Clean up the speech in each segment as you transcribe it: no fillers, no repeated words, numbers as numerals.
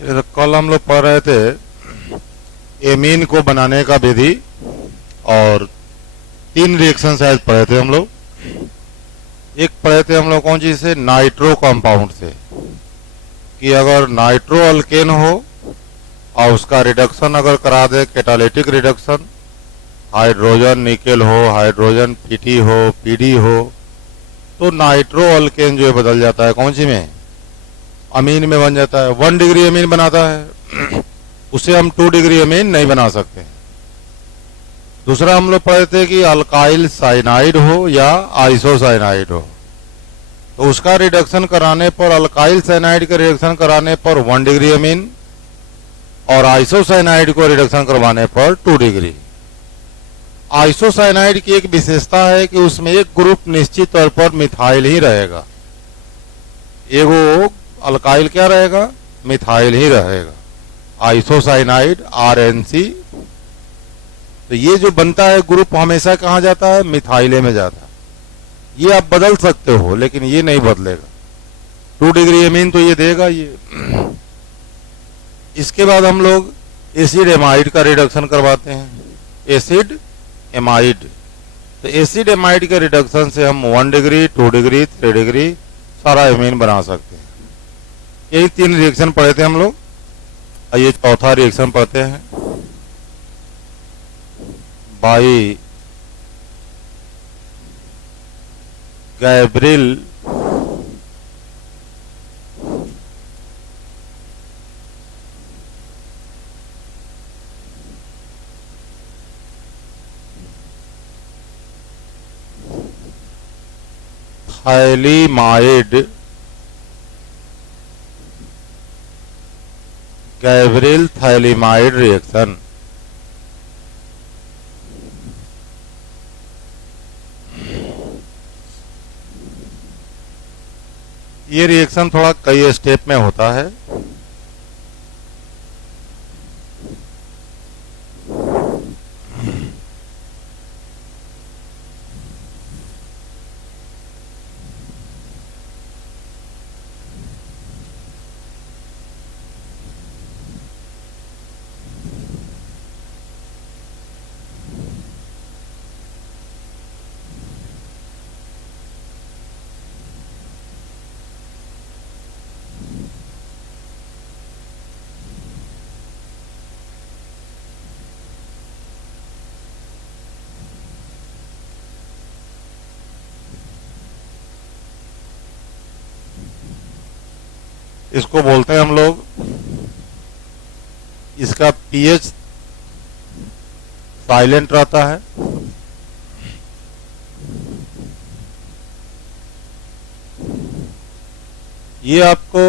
कल हम लोग पढ़ रहे थे एमीन को बनाने का विधि, और 3 रिएक्शन शायद पढ़े थे हम लोग। एक पढ़े थे हम लोग कौन चीज से, नाइट्रो कंपाउंड से, कि अगर नाइट्रो अल्केन हो और उसका रिडक्शन अगर करा दे, कैटालिटिक रिडक्शन, हाइड्रोजन निकेल हो, हाइड्रोजन पीटी हो, पीडी हो, तो नाइट्रो अल्केन जो है बदल जाता है कौन सी में, अमीन में बन जाता है। 1 डिग्री अमीन बनाता है, उसे हम 2 डिग्री अमीन नहीं बना सकते। दूसरा हम लोग पढ़े थे कि अल्काइल साइनाइड हो या आइसोसाइनाइड हो, तो उसका रिडक्शन कराने पर, अल्काइल साइनाइड का रिडक्शन कराने पर 1 डिग्री अमीन, और आइसोसाइनाइड को रिडक्शन करवाने पर 2 डिग्री। आइसोसाइनाइड की एक विशेषता है कि उसमें एक ग्रुप निश्चित तौर पर मिथाइल ही रहेगा, एगो अल्काइल क्या रहेगा, मिथाइल ही रहेगा, आइसोसाइनाइड RNC। तो ये जो बनता है ग्रुप हमेशा कहाँ जाता है, मिथाइले में जाता है। ये आप बदल सकते हो लेकिन ये नहीं बदलेगा, 2 डिग्री अमीन तो ये देगा ये। इसके बाद हम लोग एसिड एमाइड का रिडक्शन करवाते हैं, एसिड एमाइड। तो एसिड एमाइड के रिडक्शन से हम 1 डिग्री, 2 डिग्री, 3 डिग्री सारा एमीन बना सकते हैं। यही 3 रिएक्शन पढ़े थे हम लोग। ये चौथा रिएक्शन पढ़ते हैं, बाई गैब्रिल थाइलिमाइड, गैब्रिल थाइलिमाइड रिएक्शन। ये रिएक्शन थोड़ा कई स्टेप में होता है। इसको बोलते हैं हम लोग, इसका पीएच साइलेंट रहता है, ये आपको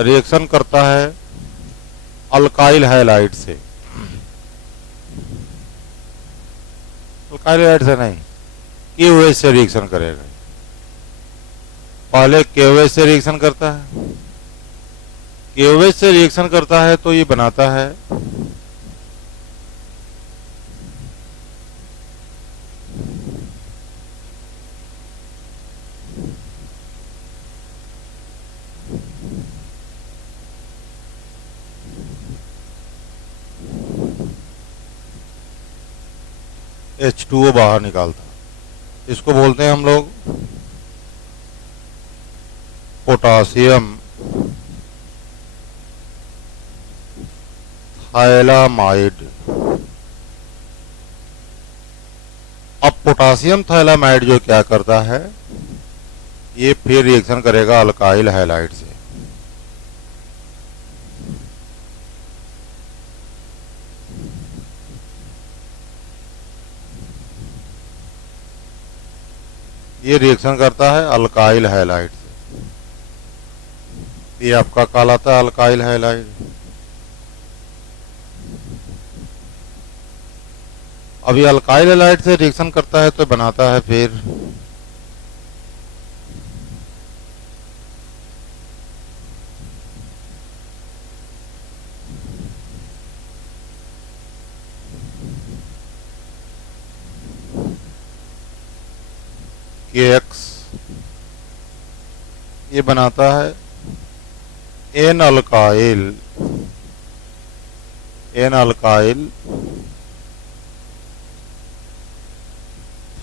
रिएक्शन करता है अल्काइल हैलाइड से। अल्काइल हैलाइड से नहीं, KOH से रिएक्शन करेगा। पहले KOH से रिएक्शन करता है, KOH से रिएक्शन करता है तो ये बनाता है H2O बाहर निकालता है। इसको बोलते हैं हम लोग पोटासियम थाइलामाइड। अब पोटासियम थाइलामाइड जो क्या करता है, ये फिर रिएक्शन करेगा अल्काइल हैलाइड से। ये रिएक्शन करता है अल्काइल हैलाइड से, ये आपका कहलाता है अल्काइल हैलाइड। अभी अल्काइल हैलाइड से रिएक्शन करता है तो बनाता है फिर KX, ये बनाता है एन अल्काइल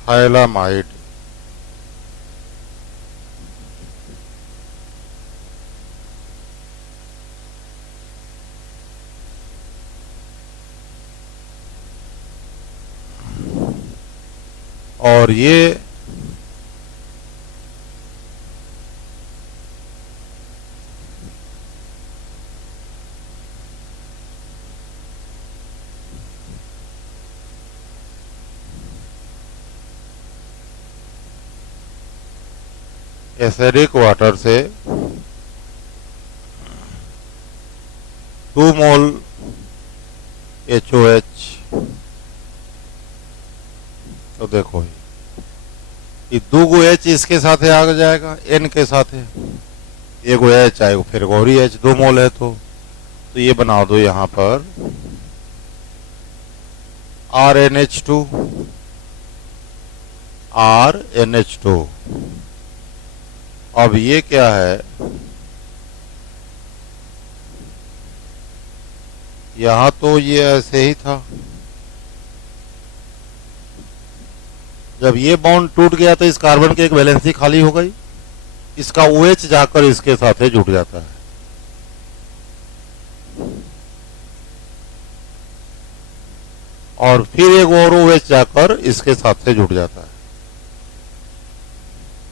थाइलामाइड और ये एसिडिक वाटर से 2 मोल HOH। तो देखो ये 2 H इसके साथ आ जाएगा N के साथ है, एगो H आएगा फिर गौरी H 2 मोल है तो ये बना दो यहां पर RNH2। अब ये क्या है, यहां तो ये ऐसे ही था, जब ये बॉन्ड टूट गया तो इस कार्बन की एक वैलेंसी खाली हो गई, इसका OH जाकर इसके साथ जुड़ जाता है। और फिर एक और OH जाकर इसके साथ से जुड़ जाता है।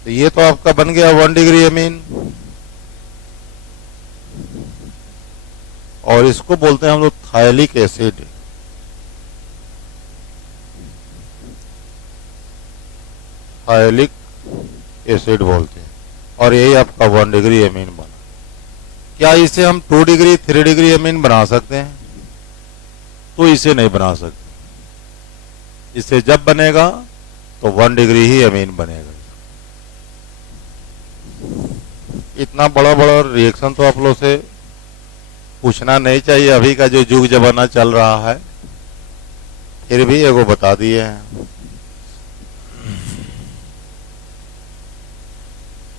तो ये तो आपका बन गया 1 डिग्री एमीन। और इसको बोलते हैं हम लोग थायलिक एसिड। थायलिक एसिड बोलते हैं और यही आपका 1 डिग्री एमीन बना। क्या इसे हम 2 डिग्री 3 डिग्री एमीन बना सकते हैं? तो इसे नहीं बना सकते। इसे जब बनेगा तो 1 डिग्री ही एमीन बनेगा। इतना बड़ा बड़ा रिएक्शन तो आप लोग से पूछना नहीं चाहिए, अभी का जो युग जमाना चल रहा है, फिर भी एगो बता दिए हैं।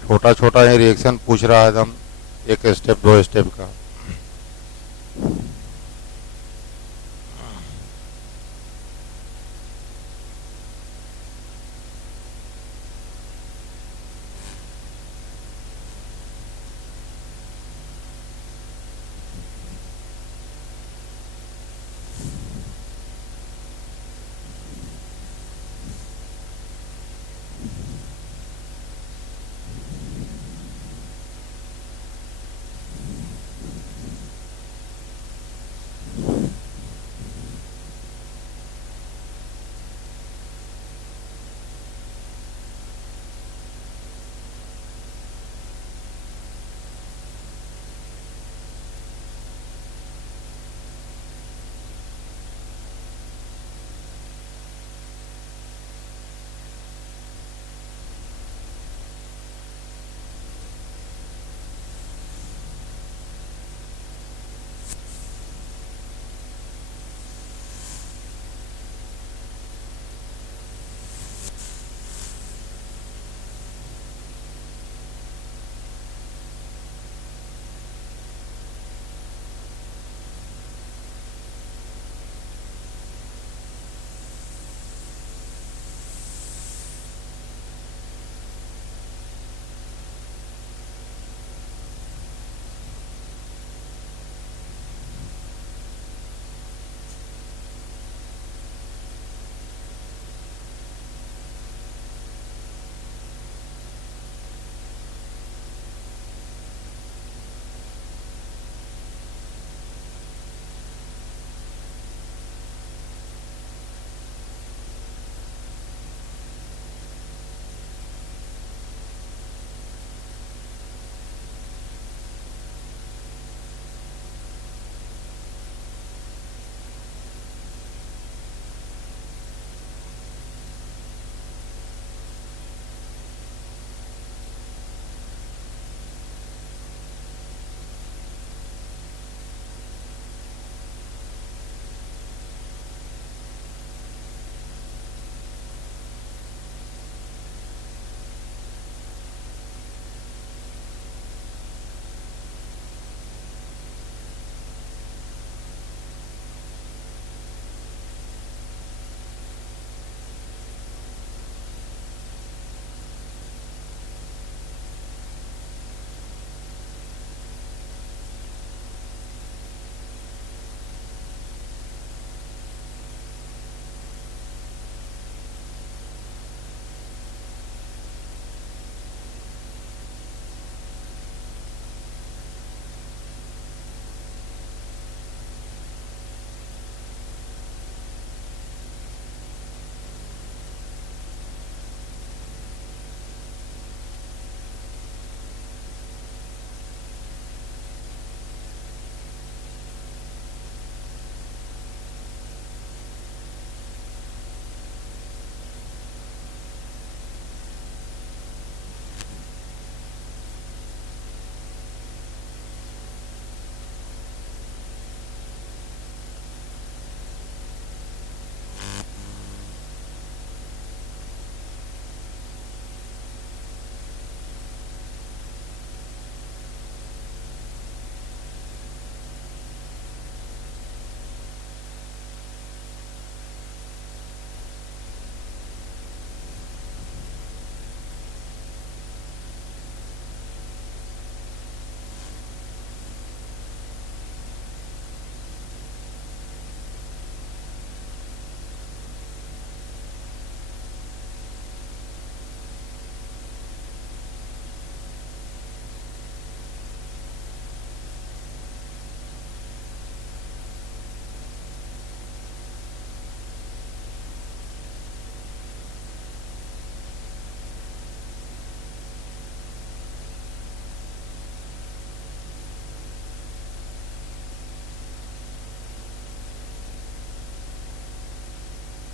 छोटा छोटा ही रिएक्शन पूछ रहा है एकदम, 1 स्टेप 2 स्टेप का।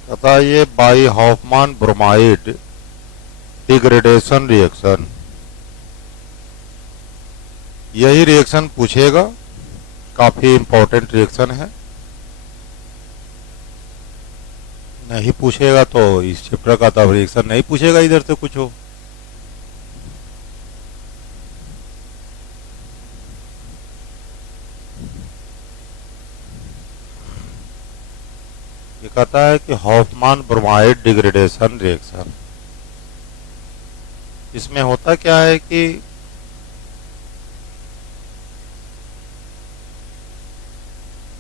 कहता है ये बाई हॉफमान ब्रोमाइड डिग्रेडेशन रिएक्शन, यही रिएक्शन पूछेगा, काफी इंपॉर्टेंट रिएक्शन है। नहीं पूछेगा तो इस चैप्टर का तब रिएक्शन नहीं पूछेगा, इधर से कुछ हो। ये कहता है कि हॉफमान ब्रोमाइड डिग्रेडेशन रिएक्शन, इसमें होता क्या है कि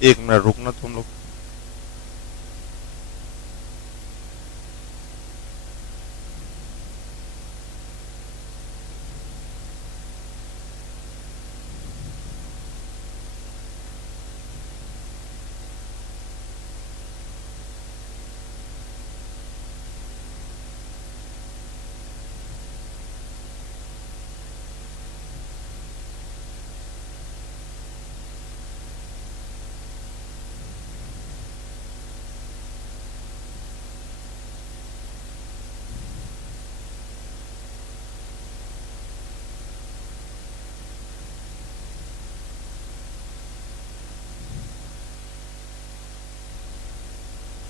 एक मिनट रुकना तुम लोग।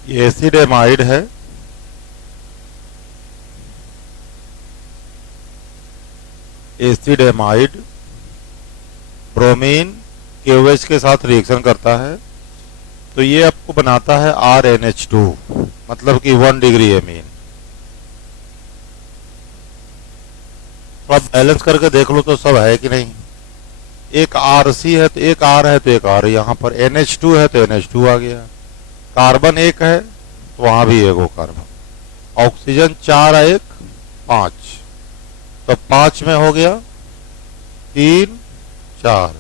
ये एसिड एमाइड है, एसिड एमाइड ब्रोमीन KOH के साथ रिएक्शन करता है, तो ये आपको बनाता है RNH2, मतलब कि 1 डिग्री एमीन। तो आप बैलेंस करके देख लो तो सब है कि नहीं। एक RC है तो एक R है तो एक R, यहाँ पर NH2 है तो NH2 आ गया। कार्बन एक है तो वहां भी एक हो कार्बन। ऑक्सीजन 4 1 5, तो 5 में हो गया 3 4,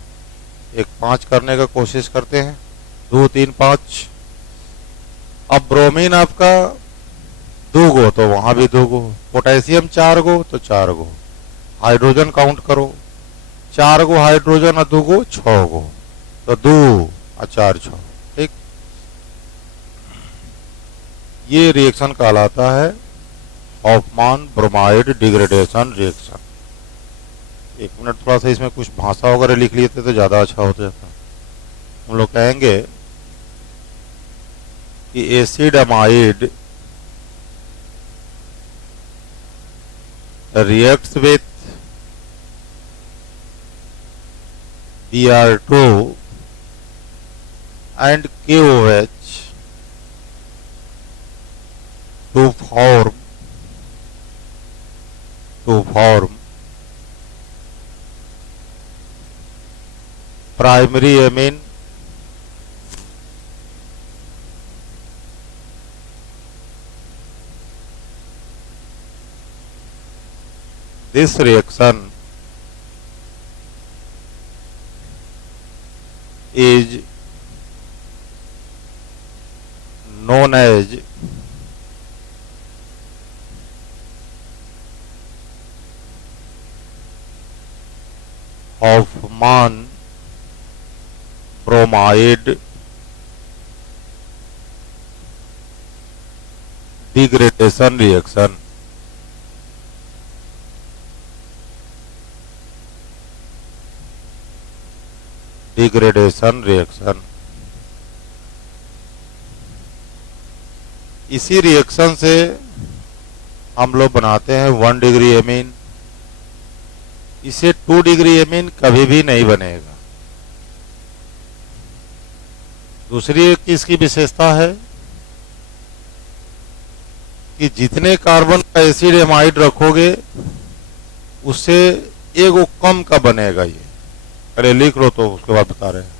एक 5 करने का कोशिश करते हैं, 2 3 5। अब ब्रोमीन आपका 2 गो तो वहां भी 2 गो, पोटेशियम 4 गो तो 4 गो, हाइड्रोजन काउंट करो, 4 गो हाइड्रोजन और 2 गो 6 गो, तो 2 और 4 6, ठीक। ये रिएक्शन कहलाता है हॉफमान ब्रोमाइड डिग्रेडेशन रिएक्शन। एक मिनट, थोड़ा सा इसमें कुछ भाषा वगैरह लिख लेते तो ज्यादा अच्छा हो जाता। हम लोग कहेंगे कि acid amide reacts with Br2 and KOH to form primary amine this reaction is known as Hofmann bromide degradation reaction। Degradation reaction, इसी रिएक्शन से हम लोग बनाते हैं 1 डिग्री एमीन। इसे 2 डिग्री एमीन कभी भी नहीं बनेगा। दूसरी एक इसकी विशेषता है कि जितने कार्बन का एसिड एमाइड रखोगे उससे एक कम का बनेगा। ये अरे लिख लो तो उसके बाद बता रहे हैं।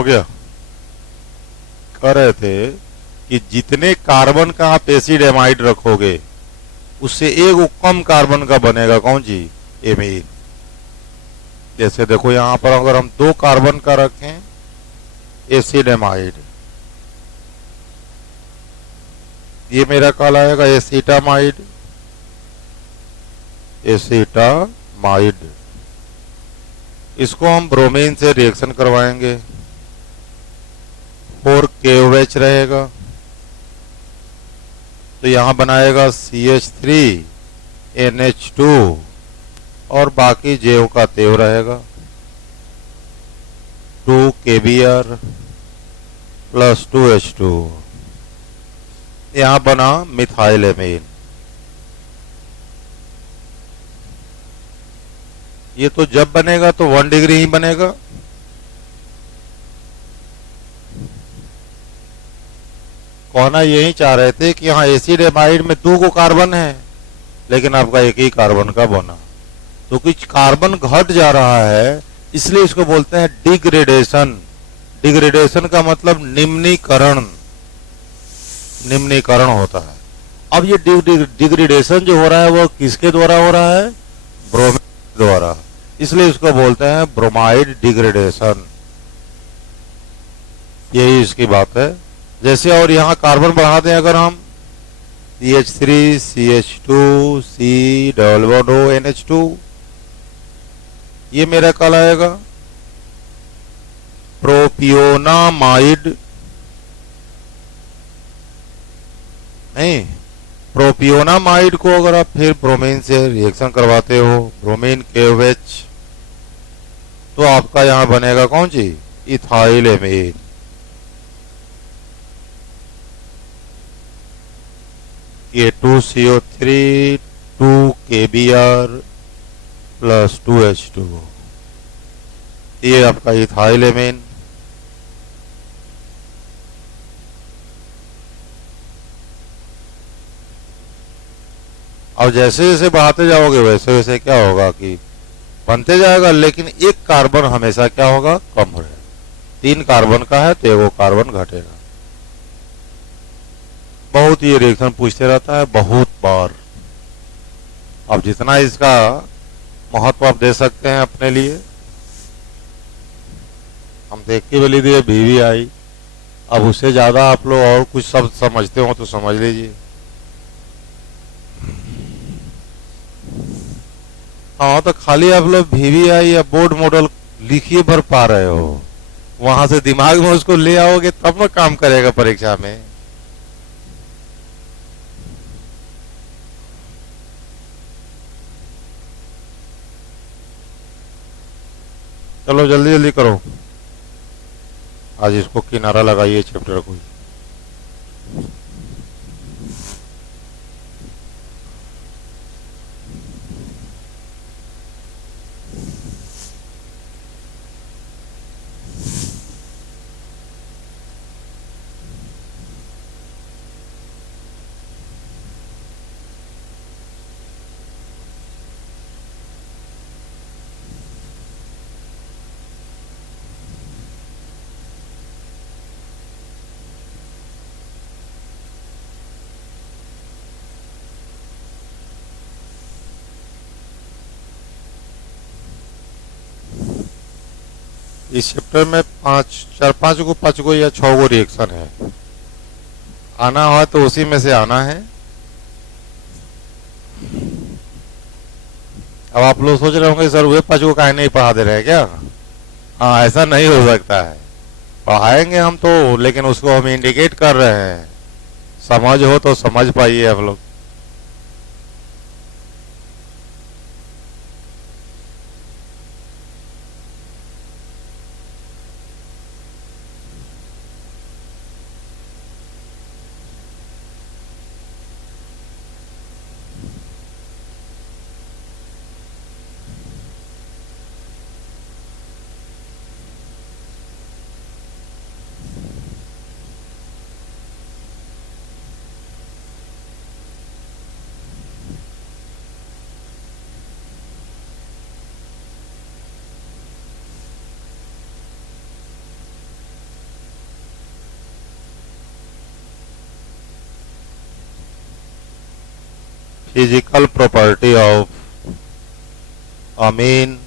हो गया। कह रहे थे कि जितने कार्बन का आप एसिड एमाइड रखोगे उससे एक कम कार्बन का बनेगा कौन जी, एमीन। जैसे देखो यहां पर अगर हम 2 कार्बन का रखें एसिड एमाइड, ये मेरा कहलाएगा एसीटामाइड, एसीटामाइड। इसको हम ब्रोमीन से रिएक्शन करवाएंगे, 4 KOH रहेगा, तो यहां बनाएगा CH3NH2 और बाकी जेव का तेव रहेगा, 2 KBr प्लस 2H2। यहां बना मिथाइल एमीन। ये तो जब बनेगा तो 1 डिग्री ही बनेगा। कहना यही चाह रहे थे कि यहाँ एसिड एमाइड में 2 को कार्बन है लेकिन आपका एक ही कार्बन का बना, तो कुछ कार्बन घट जा रहा है, इसलिए इसको बोलते हैं डिग्रेडेशन। डिग्रेडेशन का मतलब निम्नीकरण, निम्नीकरण होता है। अब ये डिग्रेडेशन जो हो रहा है वो किसके द्वारा हो रहा है, ब्रोमीन द्वारा, इसलिए इसको बोलते हैं ब्रोमाइड डिग्रेडेशन। यही इसकी बात है। जैसे और यहां कार्बन बढ़ा दें अगर हम CH3 CH2 C+NH2, ये मेरा कहलाएगा प्रोपियोनामाइड, नहीं, प्रोपियोनामाइड को अगर आप फिर ब्रोमीन से रिएक्शन करवाते हो, ब्रोमीन KOH, तो आपका यहां बनेगा कौन सी, इथाइल एमीन। ये 2CO3 2 KBr प्लस 2H2, ये आपका इथाइल एमीन। और जैसे जैसे बढ़ाते जाओगे वैसे वैसे क्या होगा कि बनते जाएगा, लेकिन एक कार्बन हमेशा क्या होगा, कम रहेगा। 3 कार्बन का है तो एगो कार्बन घटेगा। बहुत ये रिएक्शन पूछते रहता है बहुत बार। अब जितना इसका महत्व आप दे सकते हैं अपने लिए, हम देख के बोली दिए VVI, अब उससे ज्यादा आप लोग और कुछ शब्द समझते हो तो समझ लीजिए। हाँ, तो खाली आप लोग VVI या बोर्ड मॉडल लिखिए भर पा रहे हो, वहां से दिमाग में उसको ले आओगे तब ना काम करेगा परीक्षा में। चलो जल्दी जल्दी करो, आज इसको किनारा लगाइए चैप्टर को। इस चैप्टर में 5 गो या 6 गो रिएक्शन है। आना हो तो उसी में से आना है। अब आप लोग सोच रहे होंगे सर वे 5 गो काहे नहीं पढ़ा दे रहे हैं क्या? हाँ, ऐसा नहीं हो सकता है, पढ़ाएंगे हम तो, लेकिन उसको हम इंडिकेट कर रहे हैं। समझ हो तो समझ पाइए आप लोग। physical property of amine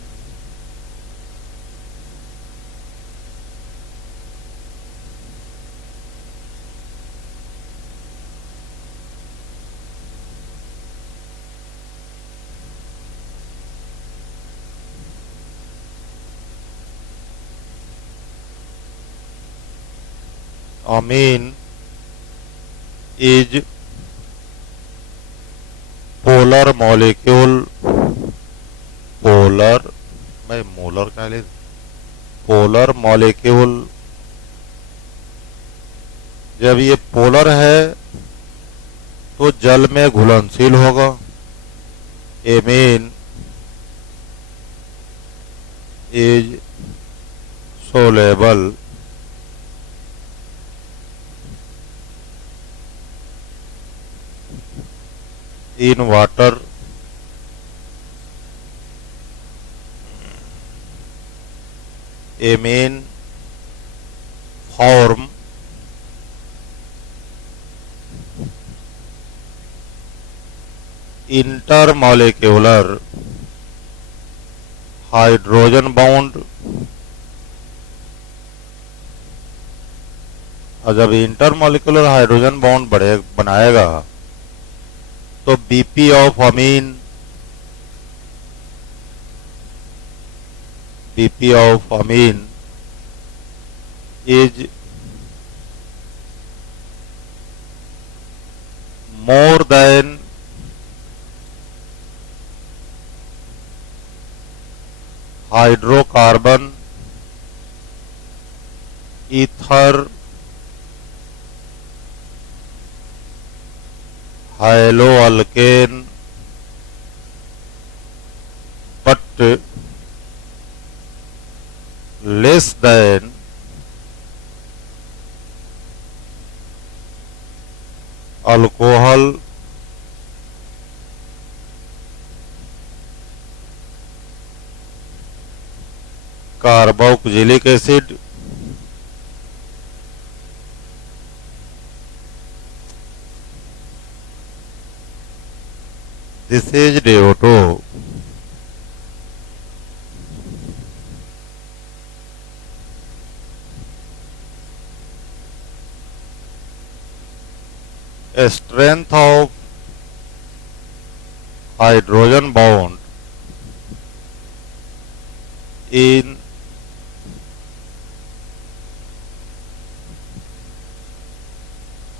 amine is polar molecule polar मैं मोलर क्या ले पोलर मॉलिक्यूल जब ये पोलर है तो जल में घुलनशील होगा amine is soluble in water amine form intermolecular hydrogen bond और जब इंटरमॉलिक्यूलर हाइड्रोजन बॉन्ड बनाएगा तो BP of amine is more than hydrocarbon ether haloalkane but less than alcohol carboxylic acid this is due to a strength of hydrogen bond in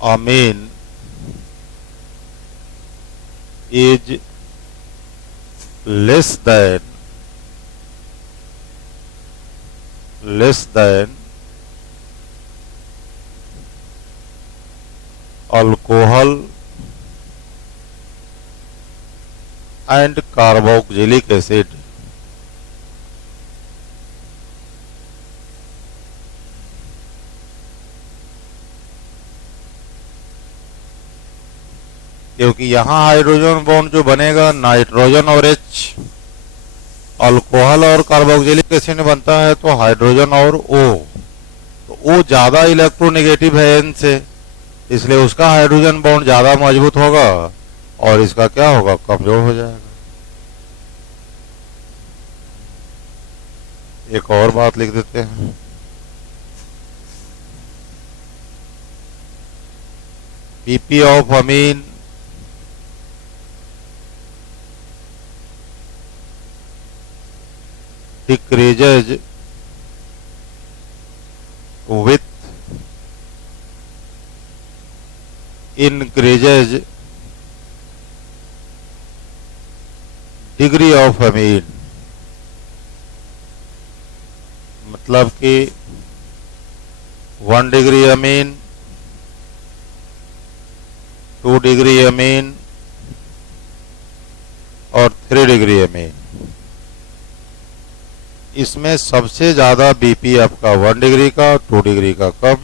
amine is less than alcohol and carboxylic acid क्योंकि यहाँ hydrogen bond जो बनेगा nitrogen और H alcohol और carboxylic acid में बनता है तो हाइड्रोजन और O तो O ज्यादा इलेक्ट्रोनेगेटिव है N से इसलिए उसका हाइड्रोजन बॉन्ड ज्यादा मजबूत होगा और इसका क्या होगा कमजोर हो जाएगा। एक और बात लिख देते हैं PP of amine decreases with increases degree of amine मतलब कि 1 डिग्री अमीन 2 डिग्री अमीन और 3 डिग्री अमीन इसमें सबसे ज्यादा बीपीएफ का 1 डिग्री का 2 डिग्री का कम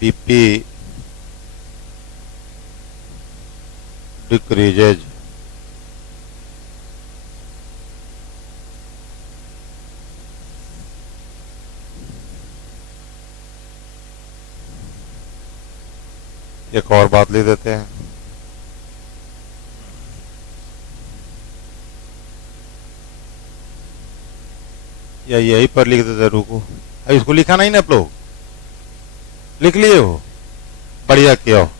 बीपी डिक्रीजेज एक और बात लिख देते हैं। या यहीं पर लिख देते हैं, रुको। अब इसको लिखा नहीं ना आप लोग, लिख लिए हो, बढ़िया किया हो।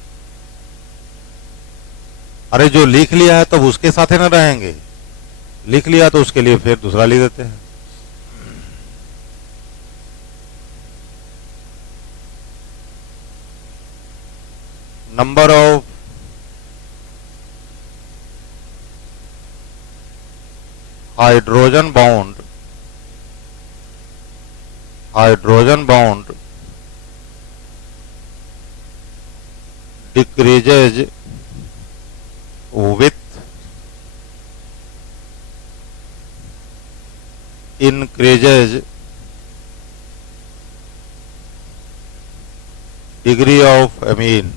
अरे जो लिख लिया है तब उसके साथ ही ना रहेंगे, लिख लिया तो उसके लिए फिर दूसरा लिख देते हैं। Number of hydrogen bond decreases with increases degree of amine।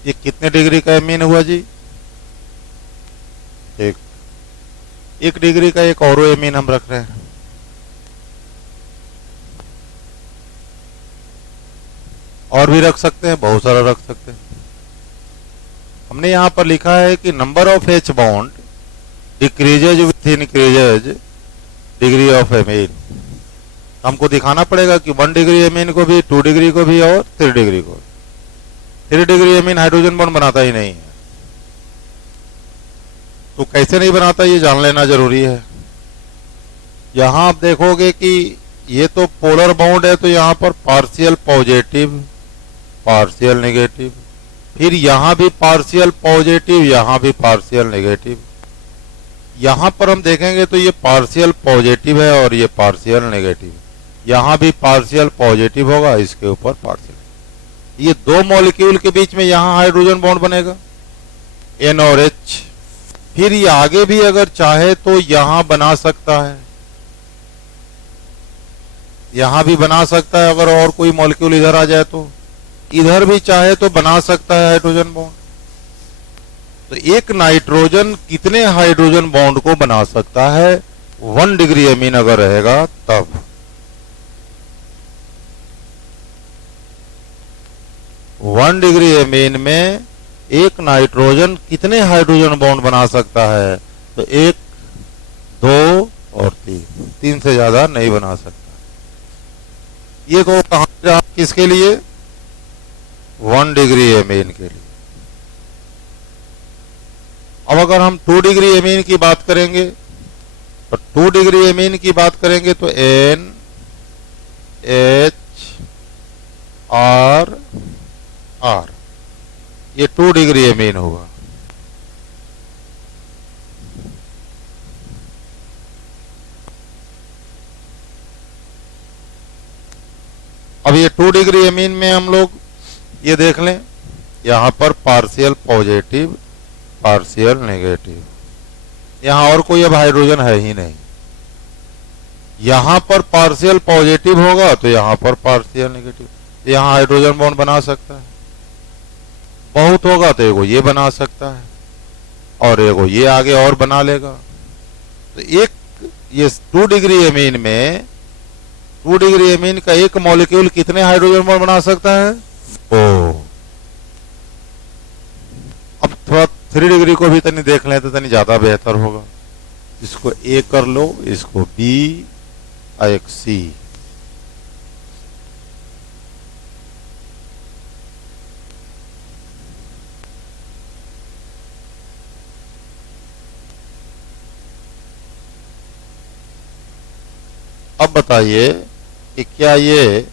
ये कितने डिग्री का एमीन हुआ जी? एक 1 डिग्री का एक और एमीन हम रख रहे हैं। और भी रख सकते हैं, बहुत सारा रख सकते हैं। हमने यहां पर लिखा है कि number of H bond decreases with increases degree of amine. हमको दिखाना पड़ेगा कि 1 डिग्री एमीन को भी, 2 डिग्री को भी और 3 डिग्री को। 3 डिग्री एमीन हाइड्रोजन बॉन्ड बनाता ही नहीं है, तो कैसे नहीं बनाता ये जान लेना जरूरी है। यहां आप देखोगे कि ये तो पोलर बॉन्ड है, तो यहां पर पार्शियल पॉजिटिव, पार्शियल नेगेटिव, फिर यहां भी पार्शियल पॉजिटिव, यहां भी पार्शियल नेगेटिव। यहां पर हम देखेंगे तो ये पार्शियल पॉजिटिव है और ये पार्शियल नेगेटिव। यहां भी पार्शियल पॉजिटिव होगा, इसके ऊपर पार्शियल। ये 2 मॉलिक्यूल के बीच में यहां हाइड्रोजन बॉन्ड बनेगा N और H। फिर ये आगे भी अगर चाहे तो यहां बना सकता है, यहां भी बना सकता है। अगर और कोई मॉलिक्यूल इधर आ जाए तो इधर भी चाहे तो बना सकता है हाइड्रोजन बॉन्ड। तो एक नाइट्रोजन कितने हाइड्रोजन बॉन्ड को बना सकता है? 1 डिग्री एमीन अगर रहेगा तब। वन डिग्री एमीन में एक नाइट्रोजन कितने हाइड्रोजन बॉन्ड बना सकता है? तो 1, 2 और 3 से ज्यादा नहीं बना सकता। ये को कहां रहा, किसके लिए? 1 डिग्री एमीन के लिए। अब अगर हम 2 डिग्री एमीन की बात करेंगे, तो 2 डिग्री एमीन की बात करेंगे तो N H R R, ये 2 डिग्री एमीन होगा। अब ये 2 डिग्री एमीन में हम लोग ये देख लें, यहां पर पार्शियल पॉजिटिव, पार्शियल नेगेटिव। यहां और कोई अब हाइड्रोजन है ही नहीं। यहां पर पार्शियल पॉजिटिव होगा तो यहां पर पार्शियल नेगेटिव। यहां हाइड्रोजन बॉन्ड बना सकता है, बहुत होगा तो एगो ये बना सकता है और एगो ये आगे और बना लेगा। तो एक ये 2 डिग्री एमीन में, 2 डिग्री एमीन का एक मॉलिक्यूल कितने हाइड्रोजन बॉन्ड बना सकता है? ओ, अब थोड़ा 3 डिग्री को भी तनी देख लें तो तनी ज्यादा बेहतर होगा। इसको ए कर लो, इसको बी और एक सी। अब बताइए कि क्या ये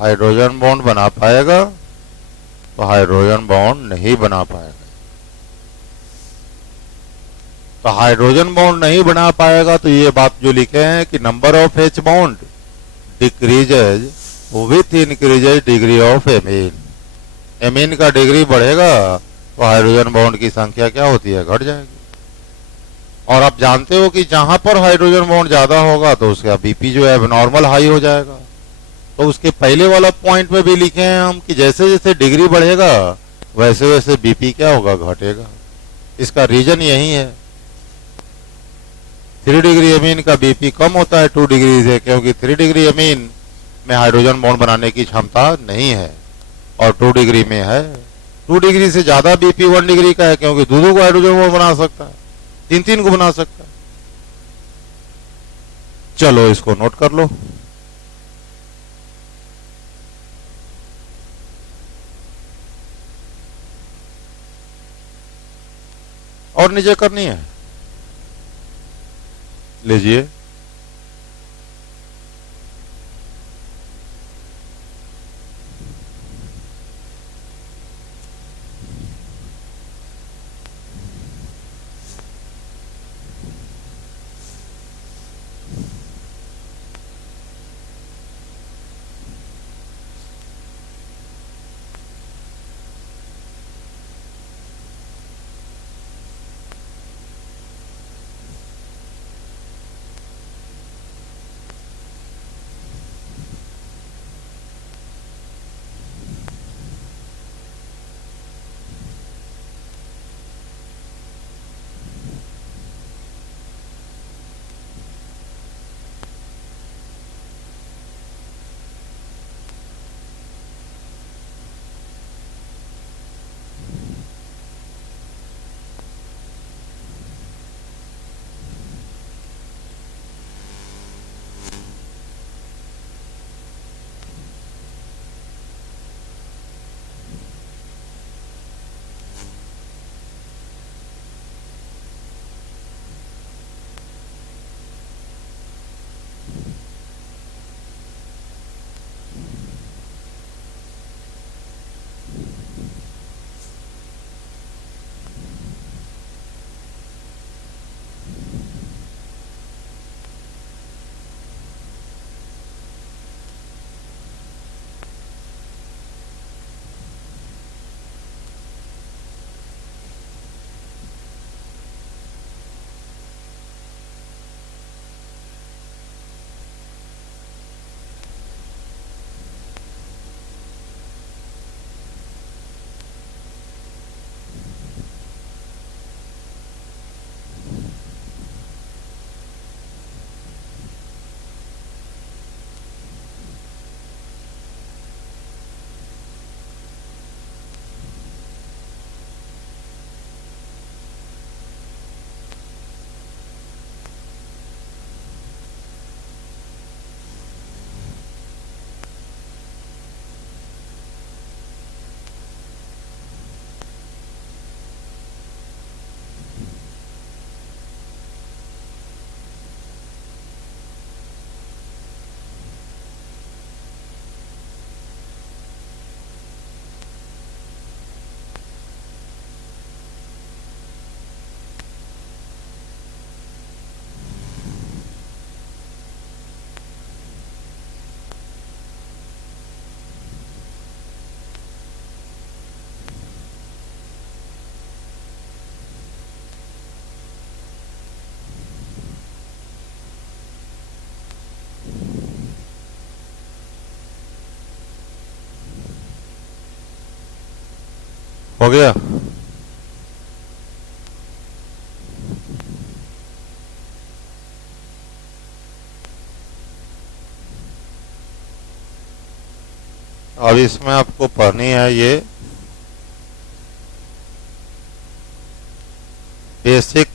हाइड्रोजन बॉन्ड बना पाएगा? तो हाइड्रोजन बॉन्ड नहीं बना पाएगा। तो हाइड्रोजन बॉन्ड नहीं बना पाएगा तो ये बात जो लिखे हैं कि number of H bond decreases with increases degree of amine. Amine का डिग्री बढ़ेगा तो हाइड्रोजन बॉन्ड की संख्या क्या होती है? घट जाएगी। और आप जानते हो कि जहां पर हाइड्रोजन बॉन्ड ज्यादा होगा तो उसका बीपी जो है नॉर्मल हाई हो जाएगा। तो उसके पहले वाला पॉइंट में भी लिखे हैं हम कि जैसे जैसे डिग्री बढ़ेगा वैसे वैसे बीपी क्या होगा? घटेगा। इसका रीजन यही है। 3 डिग्री एमीन का बीपी कम होता है 2 डिग्री से, क्योंकि 3 डिग्री एमीन में हाइड्रोजन बॉन्ड बनाने की क्षमता नहीं है और 2 डिग्री में है। 2 डिग्री से ज्यादा बीपी 1 डिग्री का है, क्योंकि दो को हाइड्रोजन बॉन्ड बना सकता है, 3 को बना सकता है। चलो इसको नोट कर लो। और नीचे करनी है, लीजिए। हो गया। अब इसमें आपको पढ़नी है ये basic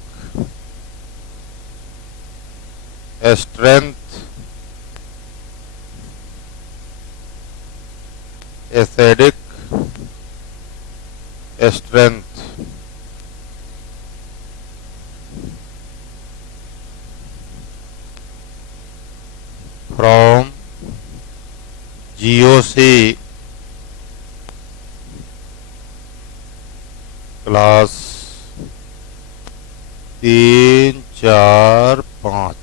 strength acidic strength from GOC class 3, 4, 5।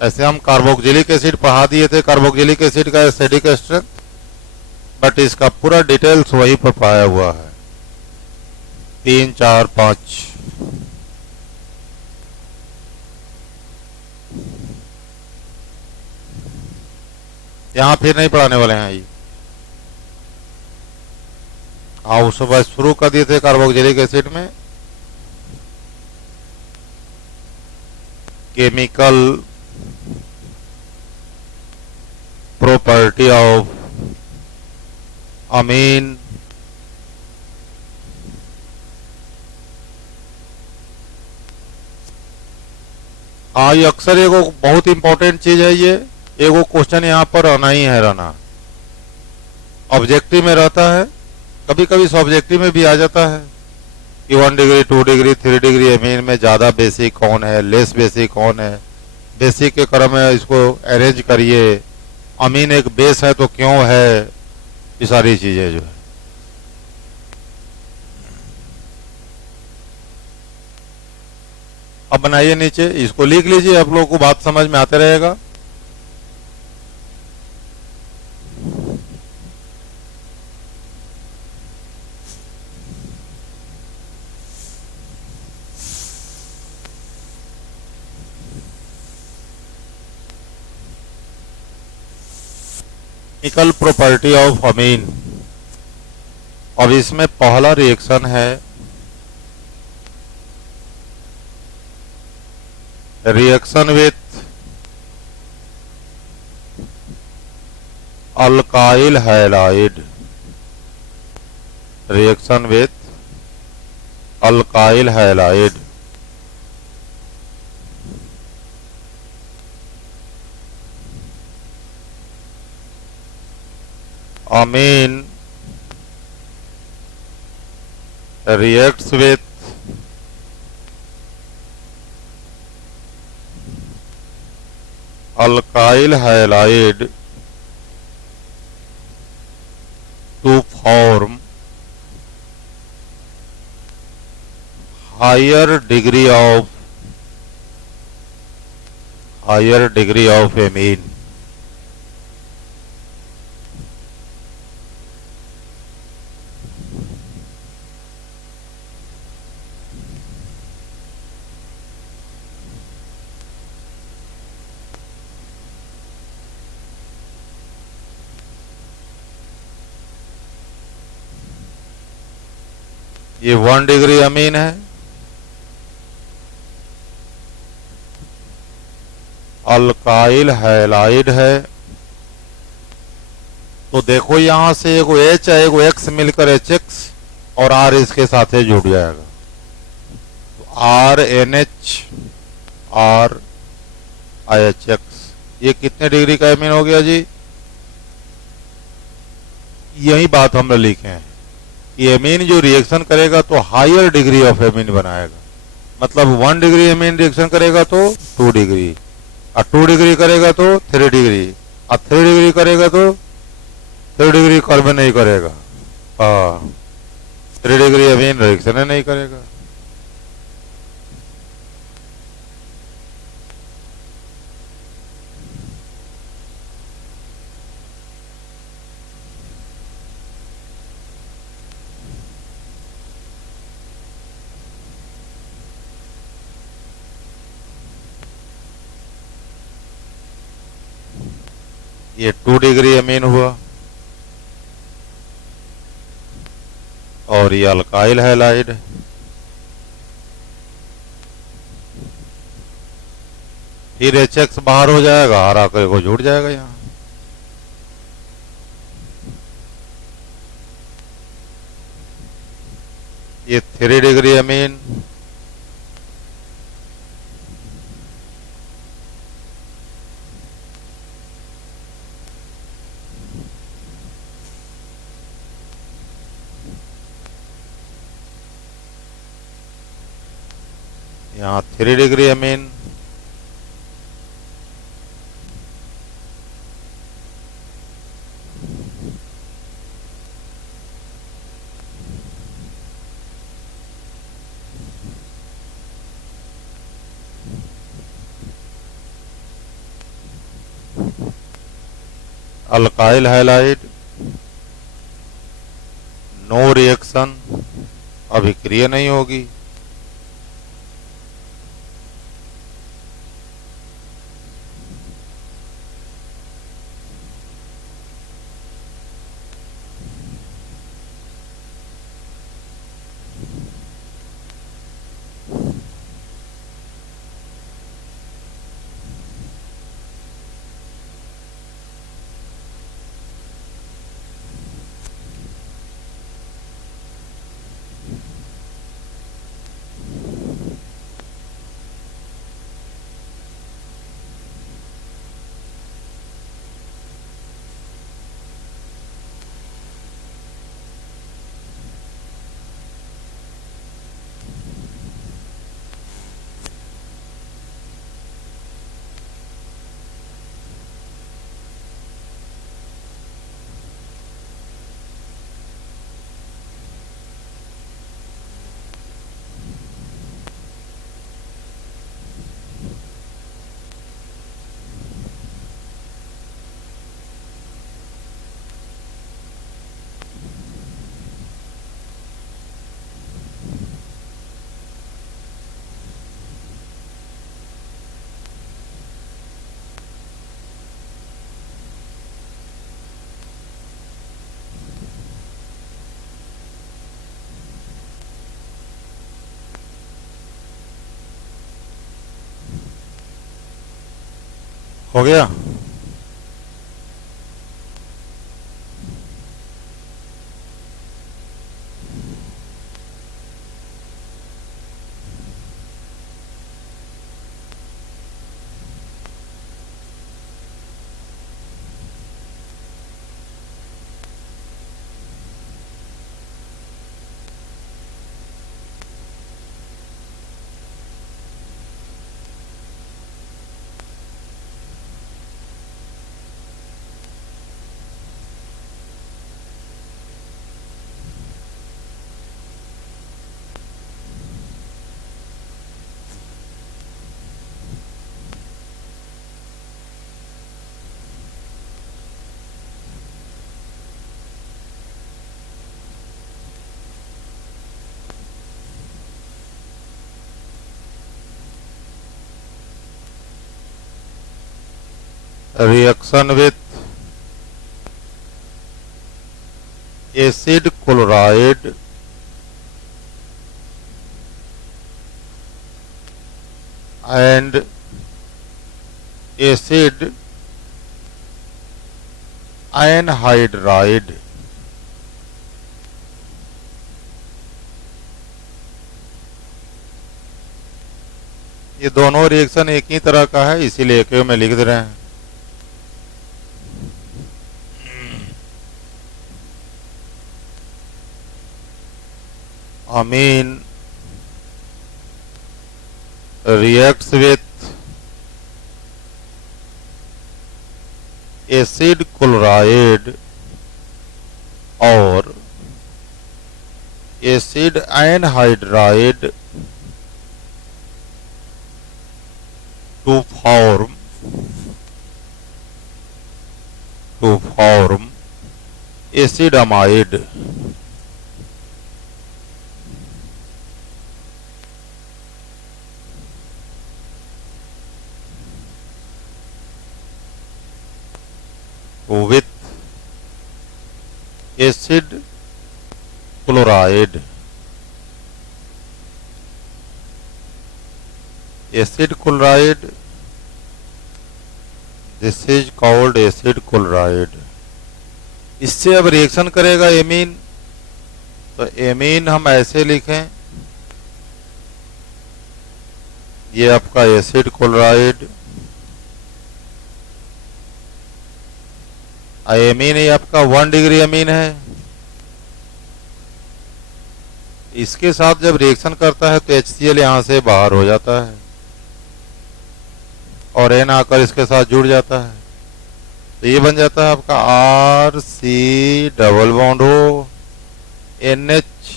ऐसे हम कार्बोक्सिलिक एसिड पढ़ा दिए थे, कार्बोक्सिलिक एसिड का एसिडिक स्ट्रेंथ, बट इसका पूरा डिटेल्स वहीं पर पाया हुआ है। 3, 4, 5। यहां फिर नहीं पढ़ाने वाले हैं ये। हाँ, उस समय शुरू कर दिए थे कार्बोक्सिलिक एसिड में केमिकल प्रॉपर्टी ऑफ अमीन हाँ, ये अक्सर एगो बहुत इंपॉर्टेंट चीज है। ये एगो क्वेश्चन यहाँ पर रहना ही है, रहना ऑब्जेक्टिव में रहता है, कभी कभी सब्जेक्टिव में भी आ जाता है कि 1 डिग्री 2 डिग्री 3 डिग्री एमीन में ज़्यादा बेसिक कौन है, लेस बेसिक कौन है, बेसिक के क्रम में इसको अरेंज करिए, अमीन एक बेस है तो क्यों है, ये सारी चीज़ें जो है। अब बनाइए नीचे, इसको लिख लीजिए, आप लोगों को बात समझ में आते रहेगा। Chemical property of amine. अब इसमें पहला रिएक्शन है reaction with alkyl halide, reaction with alkyl halide. Amine reacts with alkyl halide to form higher degree of amine। ये 1 डिग्री अमीन है, अल्काइल हैलाइड है। तो देखो यहां से एगो H है, एगो X मिलकर HX और R इसके साथ जुड़ जाएगा, तो RNH RIHX। ये कितने डिग्री का अमीन हो गया जी? यही बात हमने लिखे हैं कि एमीन जो रिएक्शन करेगा तो हायर डिग्री ऑफ एमीन बनाएगा। मतलब 1 डिग्री एमीन रिएक्शन करेगा तो 2 डिग्री, और 2 डिग्री करेगा तो 3 डिग्री, और 3 डिग्री करेगा तो 3 डिग्री कर्ब नहीं करेगा। 3 डिग्री एमीन रिएक्शन नहीं करेगा। ये 2 डिग्री अमीन हुआ और ये अल्काइल हैलाइड। फिर HX बाहर हो जाएगा, और आकर को जुड़ जाएगा यहाँ। ये 3 डिग्री अमीन, यहाँ 3 degree amine, alkyl halide, no reaction, अभिक्रिया नहीं होगी। हो गया। Reaction with acid chloride and acid anhydride। ये दोनों रिएक्शन एक ही तरह का है, इसीलिए एक में लिख दे रहे हैं। amine reacts with acid chloride और acid anhydride to form acid amide। with acid chloride, acid chloride, this is called acid chloride। इससे अब रिएक्शन करेगा एमीन, तो एमीन हम ऐसे लिखें, ये आपका एसिड क्लोराइड, एमीन ये आपका 1 डिग्री एमीन है। इसके साथ जब रिएक्शन करता है तो HCl यहां से बाहर हो जाता है और N आकर इसके साथ जुड़ जाता है, तो ये बन जाता है आपका RC डबल बॉन्ड हो NH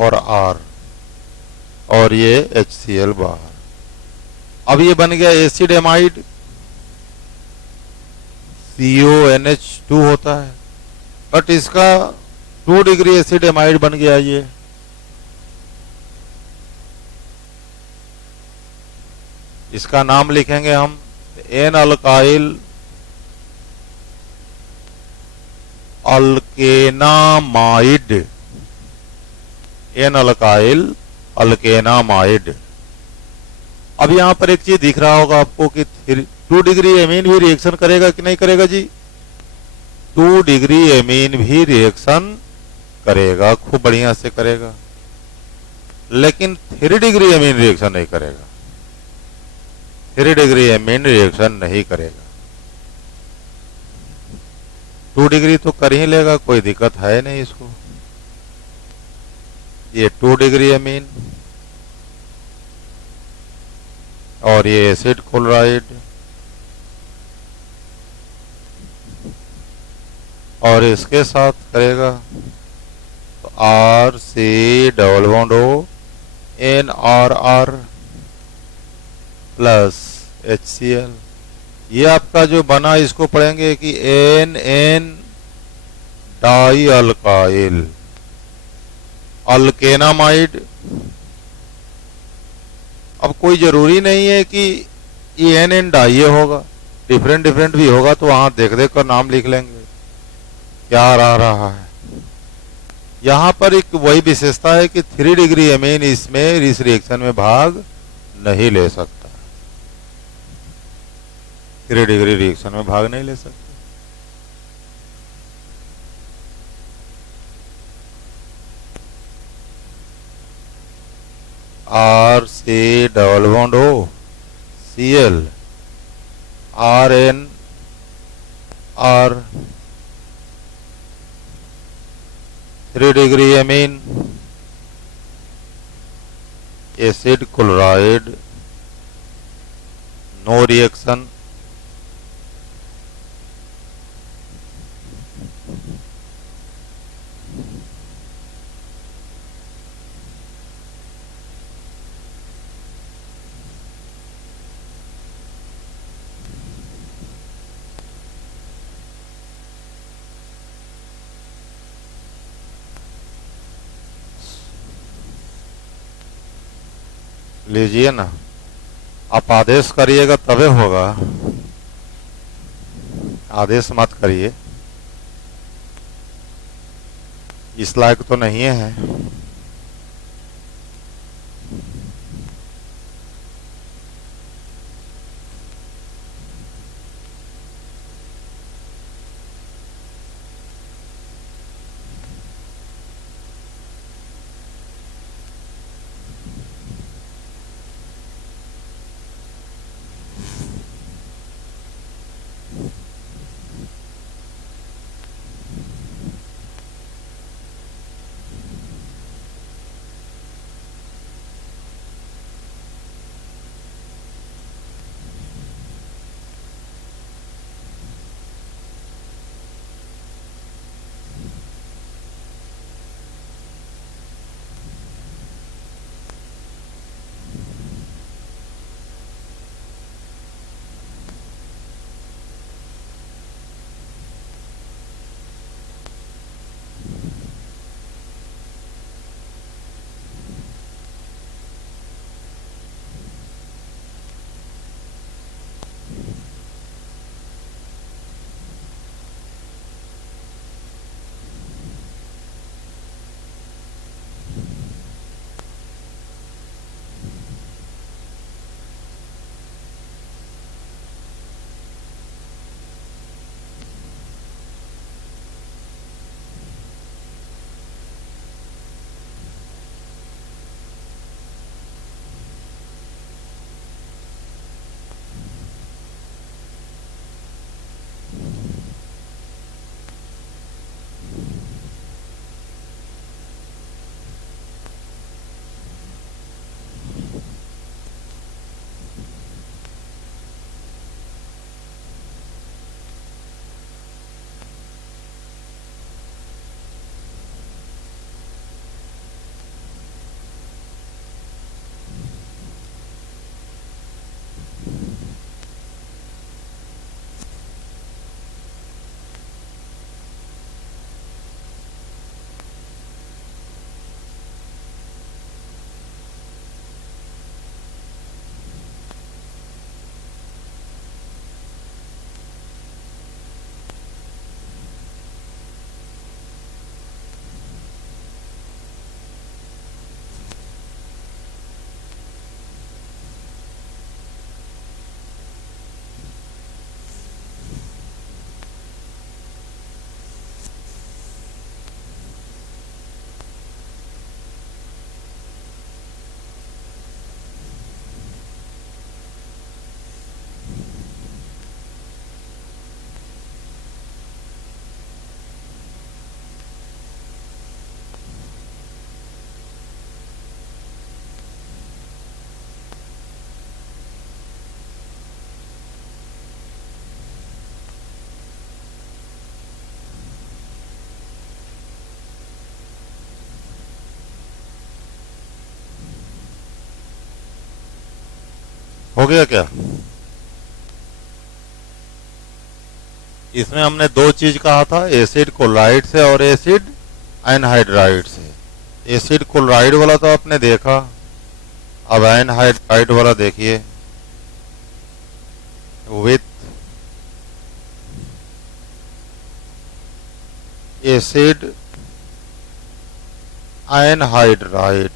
और R और ये HCl बाहर। अब ये बन गया एसिड एमाइड। CONH2 होता है, बट इसका 2 डिग्री एसिड एमाइड बन गया ये। इसका नाम लिखेंगे हम N alkyl अल्केनामाइड, N alkyl alkanamide. अब यहां पर एक चीज दिख रहा होगा आपको कि 2 डिग्री एमीन भी रिएक्शन करेगा कि नहीं करेगा जी? 2 डिग्री एमीन भी रिएक्शन करेगा, खूब बढ़िया से करेगा, लेकिन 3 डिग्री एमीन रिएक्शन नहीं करेगा। 3 डिग्री एमीन रिएक्शन नहीं करेगा। 2 डिग्री तो कर ही लेगा, कोई दिक्कत है नहीं इसको। ये 2 डिग्री एमीन और ये एसिड क्लोराइड और इसके साथ करेगा तो RC≡NRR प्लस HCl। ये आपका जो बना इसको पढ़ेंगे कि NN डाई अल्काइल अल्केनामाइड। अब कोई जरूरी नहीं है कि ये NN डाई ये होगा, डिफरेंट डिफरेंट भी होगा, तो वहां देख देख कर नाम लिख लेंगे क्या रहा है। यहां पर एक वही विशेषता है कि 3 डिग्री एमीन इसमें इस रिएक्शन में भाग नहीं ले सकता, 3 डिग्री रिएक्शन में भाग नहीं ले सकता। RC≡CL RNR 3 degree amine acid chloride no reaction. लीजिए ना, आप आदेश करिएगा तबे होगा, आदेश मत करिए, इस लायक तो नहीं है। हो गया क्या? इसमें हमने दो चीज कहा था, एसिड क्लोराइड से और एसिड एनहाइड्राइड से। एसिड क्लोराइड वाला तो आपने देखा, अब एनहाइड्राइड वाला देखिए। विथ एसिड एनहाइड्राइड,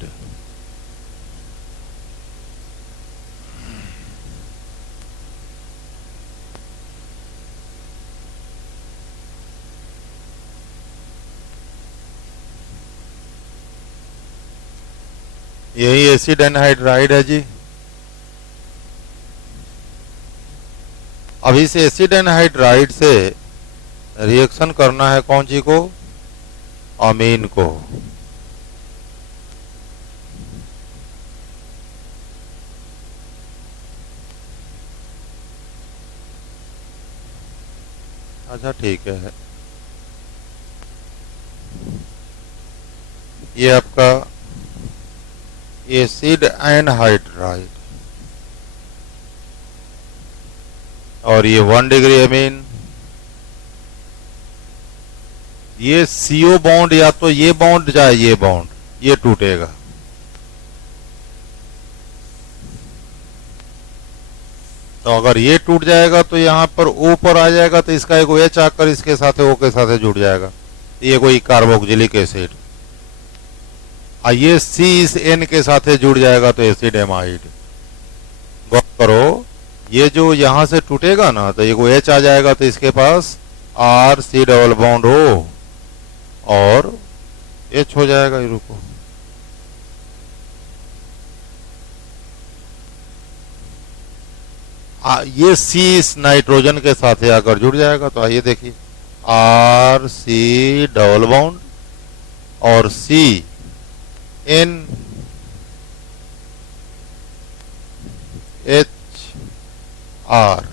यही एसिड एनहाइड्राइड है जी। अब इस एसिड एनहाइड्राइड से रिएक्शन करना है कौन सी को? अमीन को। अच्छा ठीक है, ये आपका एसिड एनहाइड्राइड और ये 1 डिग्री अमीन। ये CO बॉन्ड या तो ये बॉन्ड जाए ये बॉन्ड, ये टूटेगा। तो अगर ये टूट जाएगा तो यहां पर O पर आ जाएगा, तो इसका एक OH आकर इसके साथ O के साथ जुड़ जाएगा, ये कोई कार्बोक्सिलिक एसिड। ये C इस N के साथ जुड़ जाएगा तो एसिड एमाइड। गौर करो, ये जो यहां से टूटेगा ना तो एक OH आ जाएगा, तो इसके पास RC डबल बॉन्ड हो और H हो जाएगा। ये रुको, ये C इस नाइट्रोजन के साथ आकर जुड़ जाएगा। तो आइए देखिए, RC डबल बॉन्ड और CN HR,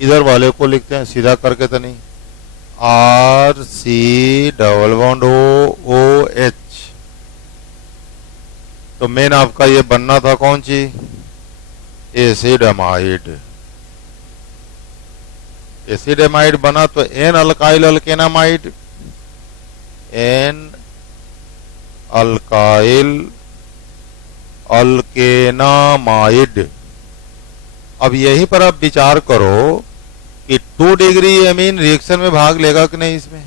इधर वाले को लिखते हैं सीधा करके, तो नहीं, RC डबल बॉन्ड OH। तो मेन आपका ये बनना था कौन सी? Acid amide. एसिड एमाइड बना तो N alkyl alkanamide, N alkyl alkanamide. अब यहीं पर आप विचार करो कि 2 डिग्री अमीन रिएक्शन में भाग लेगा कि नहीं? इसमें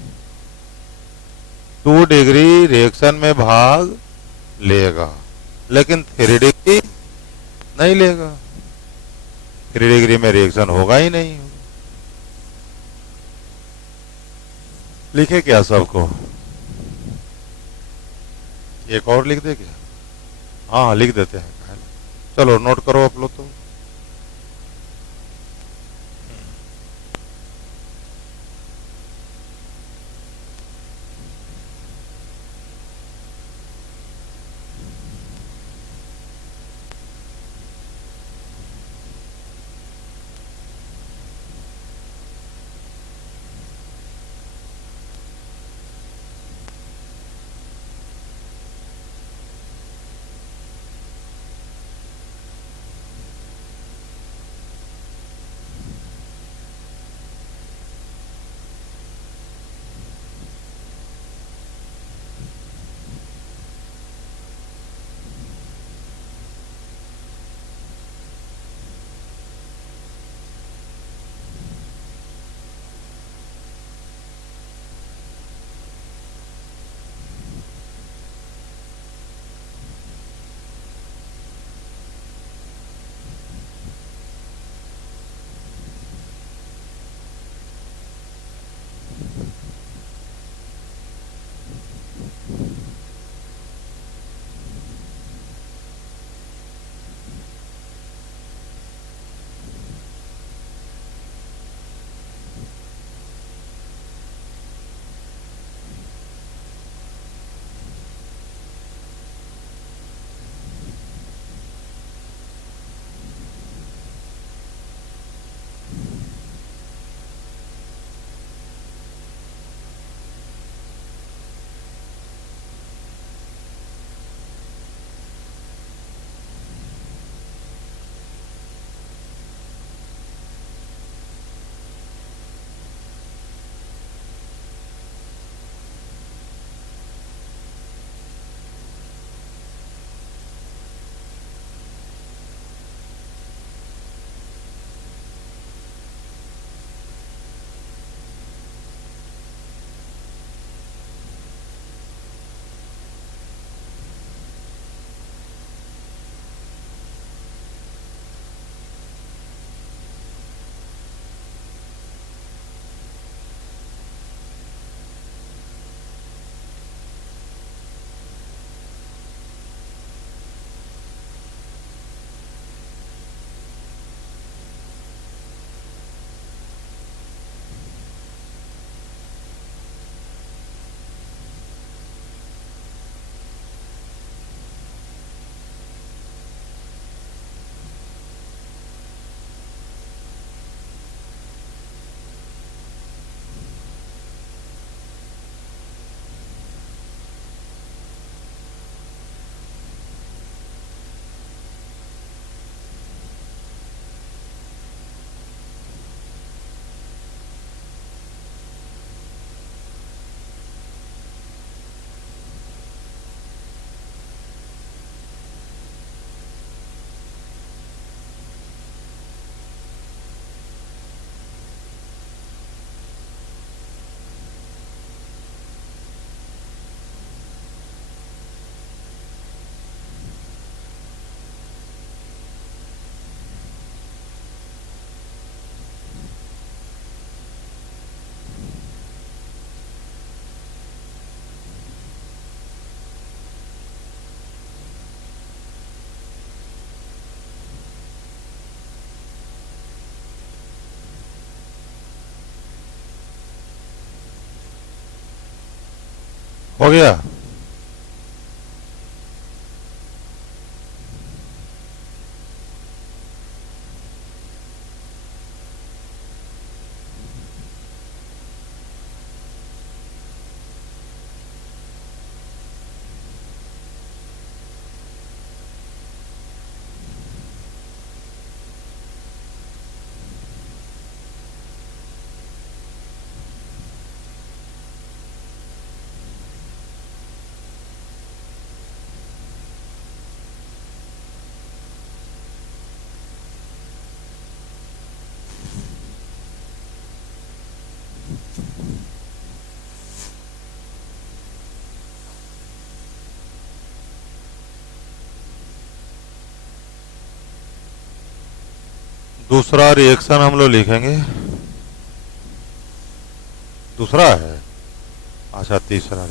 2 डिग्री रिएक्शन में भाग लेगा, लेकिन 3 डिग्री नहीं लेगा। 3 डिग्री में रिएक्शन होगा ही नहीं। लिखे क्या सबको? एक और लिख दे क्या? हाँ लिख देते हैं, चलो नोट करो आप लोग। तो हो गया। दूसरा रिएक्शन हम लोग लिखेंगे। दूसरा है, अच्छा तीसरा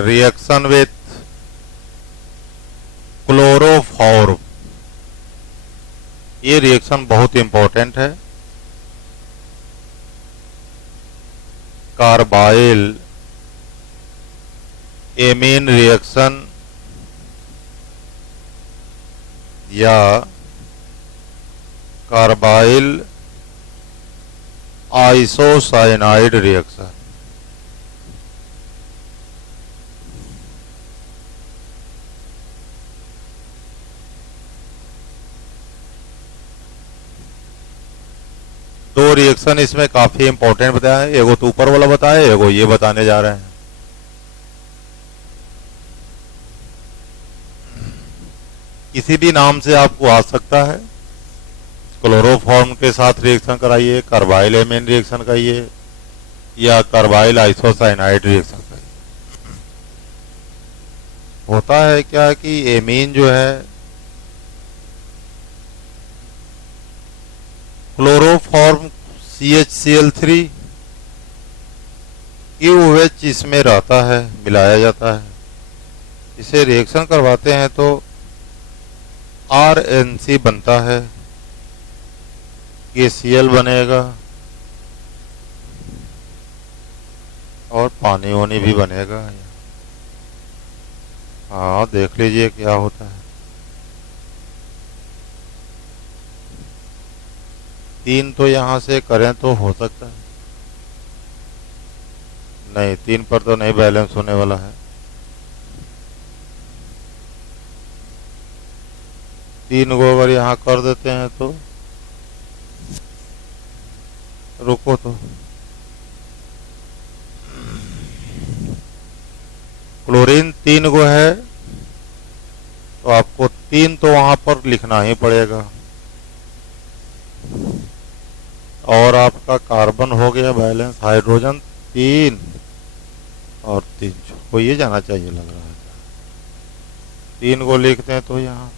रिएक्शन विथ क्लोरोफॉर्म। ये रिएक्शन बहुत इंपॉर्टेंट है। कार्बाइल एमीन रिएक्शन या कार्बाइल आइसोसाइनाइड रिएक्शन। दो रिएक्शन इसमें काफी इंपॉर्टेंट बताया है। एगो तो ऊपर वाला बताया, एगो ये बताने जा रहे हैं। किसी भी नाम से आपको आ सकता है। क्लोरोफॉर्म के साथ रिएक्शन कराइए, कार्बाइल एमीन रिएक्शन कराइए या कार्बाइल आइसोसाइनाइड रिएक्शन कराइए। होता है क्या कि एमीन जो है क्लोरोफॉर्म CHCl3 QH इसमें रहता है, मिलाया जाता है। इसे रिएक्शन करवाते हैं तो RNC बनता है, KCl बनेगा और पानी वानी भी बनेगा। हाँ देख लीजिए क्या होता है। 3 तो यहां से करें तो हो सकता है, नहीं 3 पर तो नहीं बैलेंस होने वाला है। 3 को अगर यहां कर देते हैं तो रुको, तो क्लोरीन 3 को है तो आपको 3 तो वहां पर लिखना ही पड़ेगा। और आपका कार्बन हो गया बैलेंस, हाइड्रोजन 3 और 3 को ये जाना चाहिए लग रहा है। 3 को लिखते हैं तो यहाँ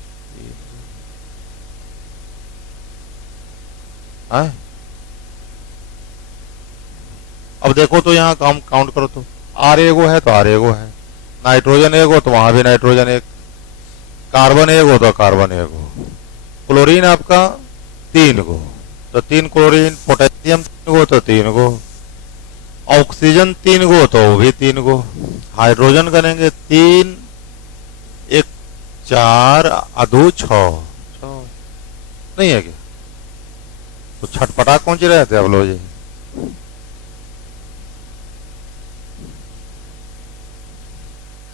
है। अब देखो तो यहाँ काम काउंट करो तो R एगो है तो R एगो है, नाइट्रोजन एगो तो वहां भी नाइट्रोजन एक, कार्बन एगो तो कार्बन एगो, क्लोरीन आपका 3 गो तो 3 क्लोरीन, पोटेशियम 3 गो तो 3 गो, ऑक्सीजन 3 गो तो वो भी 3 गो, हाइड्रोजन करेंगे 3 1 4 2 6 नहीं है क्या? तो छटपटा कौन सी रहे थे अब लोग जी।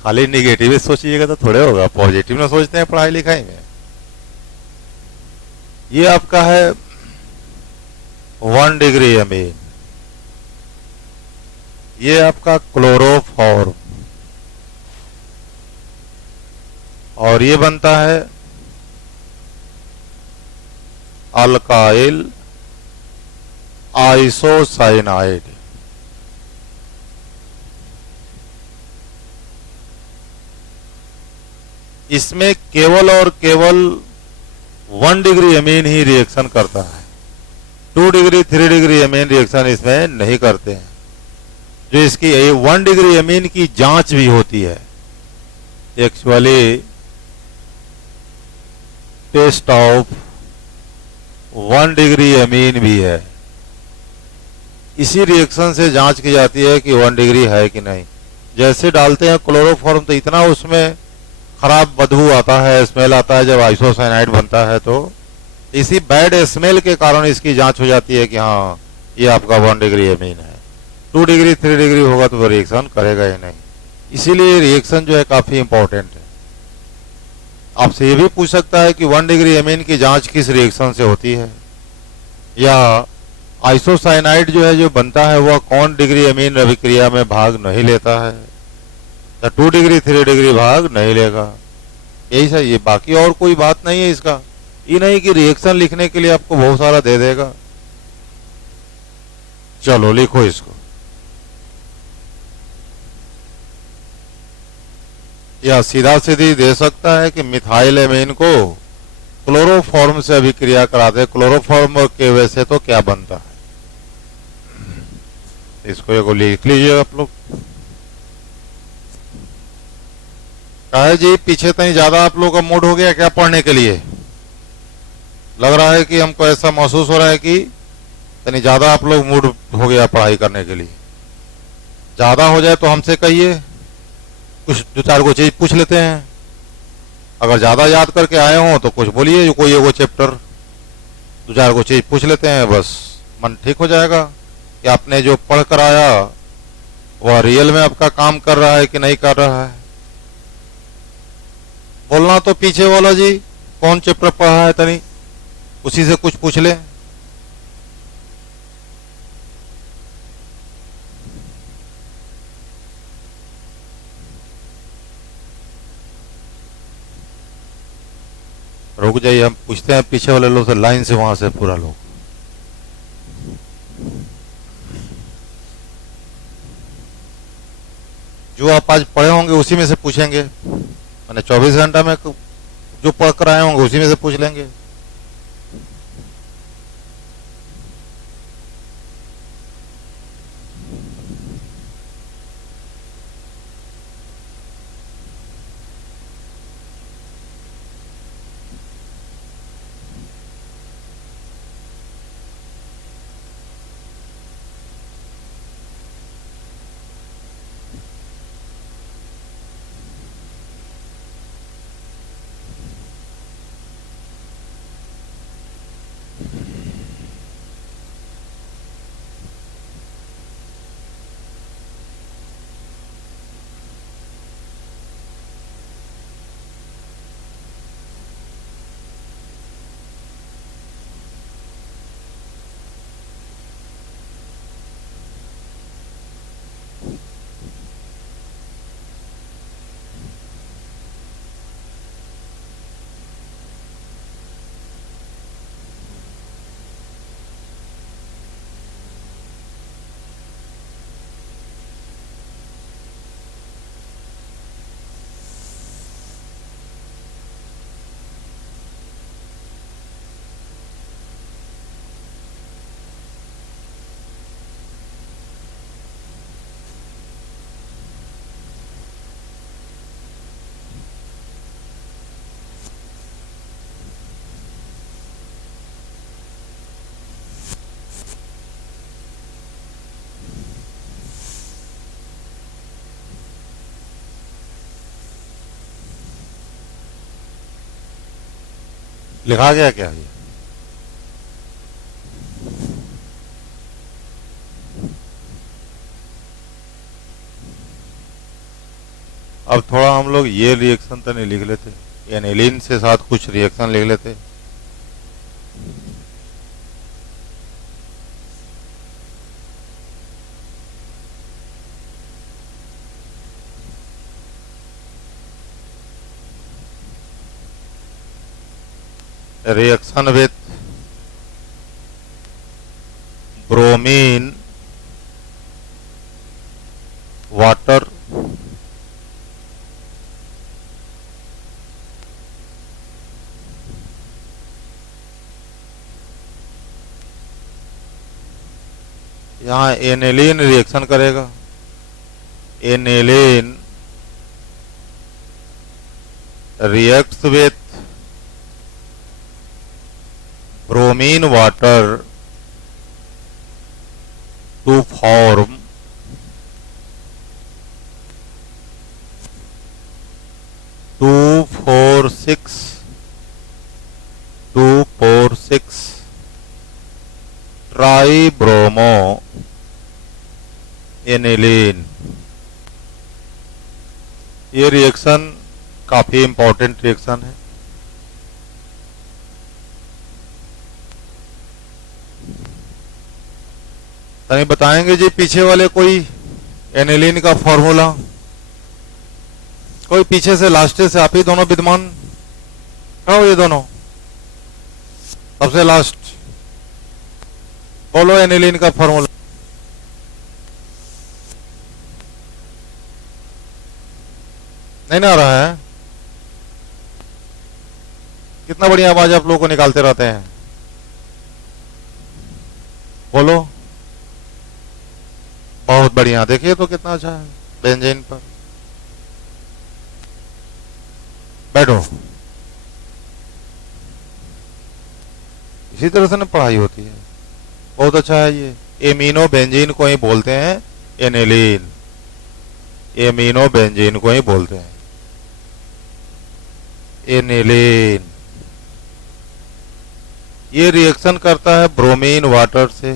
खाली निगेटिव सोचिएगा तो थोड़े होगा, पॉजिटिव ना सोचते हैं पढ़ाई लिखाई में। ये आपका है 1 डिग्री अमीन, ये आपका क्लोरोफॉर्म, और ये बनता है अल्काइल आइसोसाइनाइड। इसमें केवल और केवल 1 डिग्री अमीन ही रिएक्शन करता है, 2 डिग्री 3 डिग्री अमीन रिएक्शन इसमें नहीं करते हैं। जो इसकी 1 डिग्री अमीन की जांच भी होती है, actually test of 1 degree amine भी है। इसी रिएक्शन से जांच की जाती है कि 1 डिग्री है कि नहीं। जैसे डालते हैं क्लोरोफॉर्म तो इतना उसमें खराब बदबू आता है, स्मेल आता है जब आइसोसाइनाइड बनता है, तो इसी बैड स्मेल के कारण इसकी जांच हो जाती है कि हाँ ये आपका 1 डिग्री एमीन है। 2 डिग्री 3 डिग्री होगा तो रिएक्शन करेगा ही नहीं। इसीलिए रिएक्शन जो है काफी इंपॉर्टेंट है। आपसे ये भी पूछ सकता है कि 1 डिग्री एमीन की जांच किस रिएक्शन से होती है, या आइसोसाइनाइड जो है जो बनता है वह कौन डिग्री एमीन अभिक्रिया में भाग नहीं लेता है, या 2 डिग्री 3 डिग्री भाग नहीं लेगा। यही सही, ये बाकी और कोई बात नहीं है इसका। ये नहीं कि रिएक्शन लिखने के लिए आपको बहुत सारा दे देगा। चलो लिखो इसको, या सीधा सीधी दे सकता है कि मिथाइल एमीन को क्लोरोफॉर्म से अभिक्रिया कराते। क्लोरोफॉर्म के वजह से तो क्या बनता है, इसको एक लिख लीजिए आप लोग। कहे जी पीछे तक ज्यादा आप लोग का मूड हो गया क्या पढ़ने के लिए? लग रहा है कि हमको ऐसा महसूस हो रहा है कि यानी ज्यादा आप लोग मूड हो गया पढ़ाई करने के लिए। ज्यादा हो जाए तो हमसे कहिए, कुछ 2-4 को चीज पूछ लेते हैं। अगर ज्यादा याद करके आए हो तो कुछ बोलिए, जो कोई एगो चैप्टर 2-4 को चीज पूछ लेते हैं, बस मन ठीक हो जाएगा कि आपने जो पढ़ कर आया वह रियल में आपका काम कर रहा है कि नहीं कर रहा है। बोलना तो पीछे वाला जी कौन चैप्टर पढ़ा है तनी उसी से कुछ पूछ ले। रुक जाइए, हम पूछते हैं पीछे वाले लोग से, लाइन से वहां से पूरा लोग। जो आप आज पढ़े होंगे उसी में से पूछेंगे, मैंने 24 घंटा में जो पढ़ कर आए होंगे उसी में से पूछ लेंगे। लिखा गया क्या ये? अब थोड़ा हम लोग ये रिएक्शन तो नहीं लिख लेते, एनिलीन से साथ कुछ रिएक्शन लिख लेते। रिएक्शन विथ ब्रोमीन वाटर यहाँ एनिलीन रिएक्शन करेगा। Aniline reacts with bromine water to form two four six tribromo aniline. ये रिएक्शन काफी इंपॉर्टेंट रिएक्शन है। तनी बताएंगे जी पीछे वाले कोई एनिलीन का फॉर्मूला? कोई पीछे से लास्ट से आप ही दोनों विद्वान हो, ये दोनों सबसे लास्ट बोलो एनिलीन का फॉर्मूला। नहीं ना आ रहा है? कितना बढ़िया आवाज आप लोगों को निकालते रहते हैं, बोलो। बहुत बढ़िया, देखिए तो कितना अच्छा है। बेंजीन पर बैठो, इसी तरह से ना पढ़ाई होती है। बहुत अच्छा है ये। एमिनो बेंजीन को ही बोलते हैं एनिलीन, एमिनो बेंजीन को ही बोलते हैं एनिलीन। ये रिएक्शन करता है ब्रोमीन वाटर से,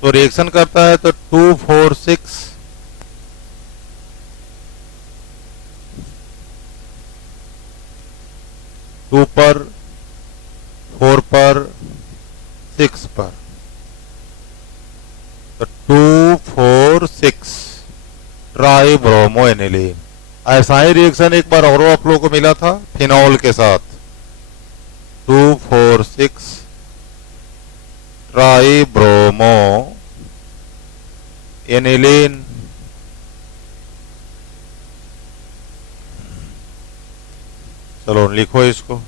तो रिएक्शन करता है तो 246 2 पर 4 पर 6 पर, तो 246 ट्राइब्रोमो एनिलीन। ऐसा ही रिएक्शन एक बार और आप लोगों को मिला था फिनॉल के साथ, 246 ट्राइब्रोमो एनिलीन। चलो लिखो इसको।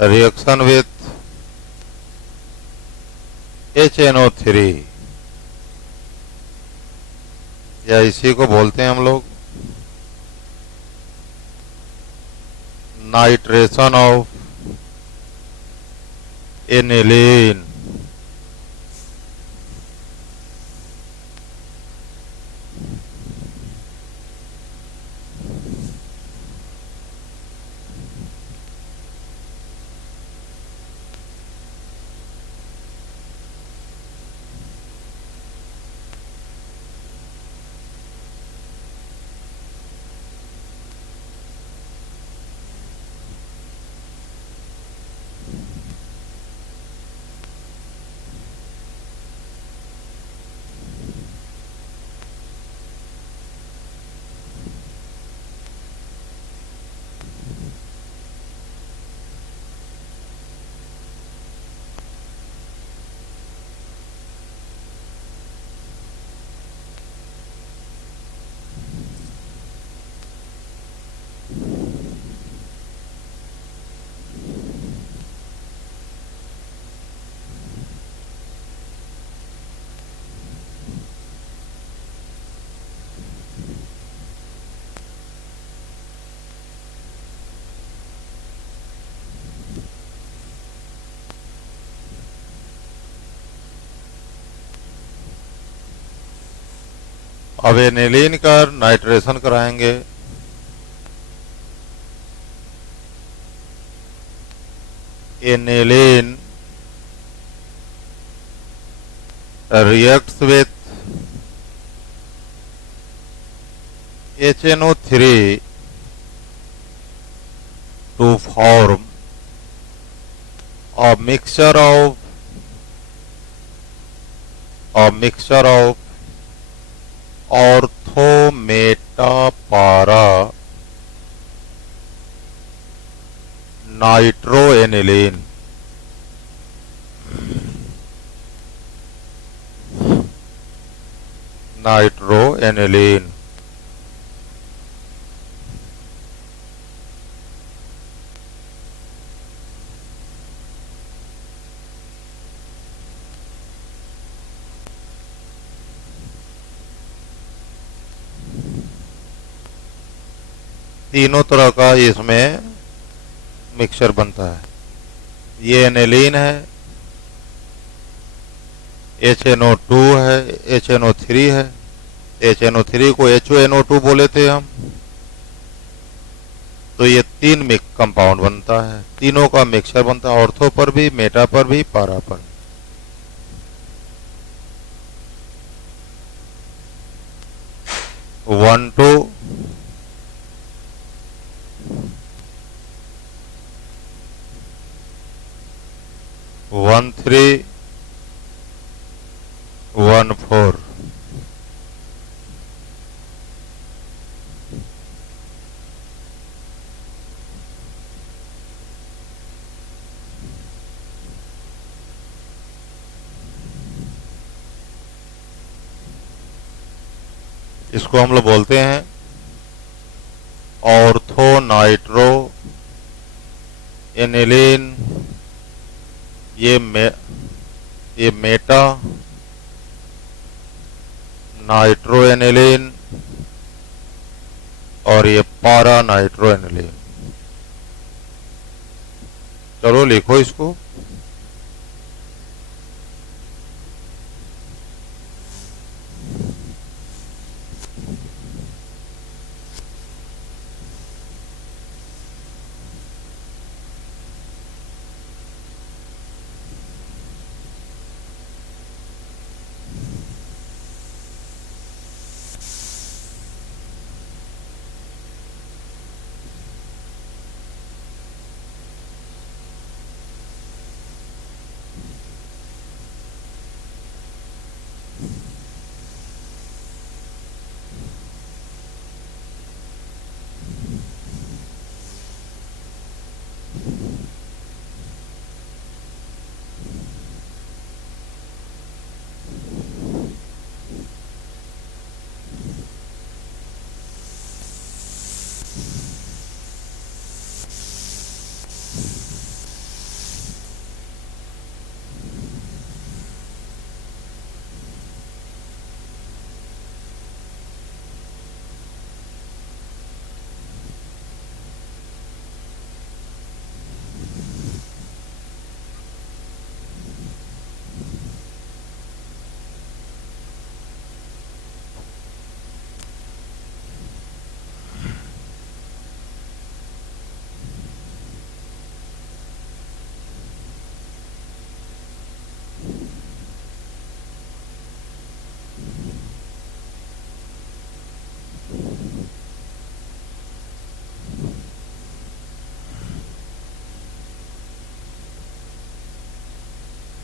रिएक्शन विथ HNO3, या इसी को बोलते हैं हम लोग नाइट्रेशन ऑफ एनिलीन। अब एनिलीन का नाइट्रेशन कराएंगे। Aniline reacts with HNO3 to form a mixture of orthometa-para nitroaniline। नाइट्रोएनिलीन। तीनों तरह का इसमें मिक्सचर बनता है। ये एनिलीन है, HNO2 है, HNO3 है। HNO3 को HONO2 बोले थे हम। तो ये तीन कंपाउंड बनता है, तीनों का मिक्सचर बनता है, ऑर्थो पर भी, मेटा पर भी, पारा पर। One two 1 3 1 4। इसको हम लोग बोलते हैं ऑर्थो नाइट्रो एनिलीन। ये मेटा नाइट्रो एनिलीन और ये पारा नाइट्रो एनिलीन। चलो लिखो इसको।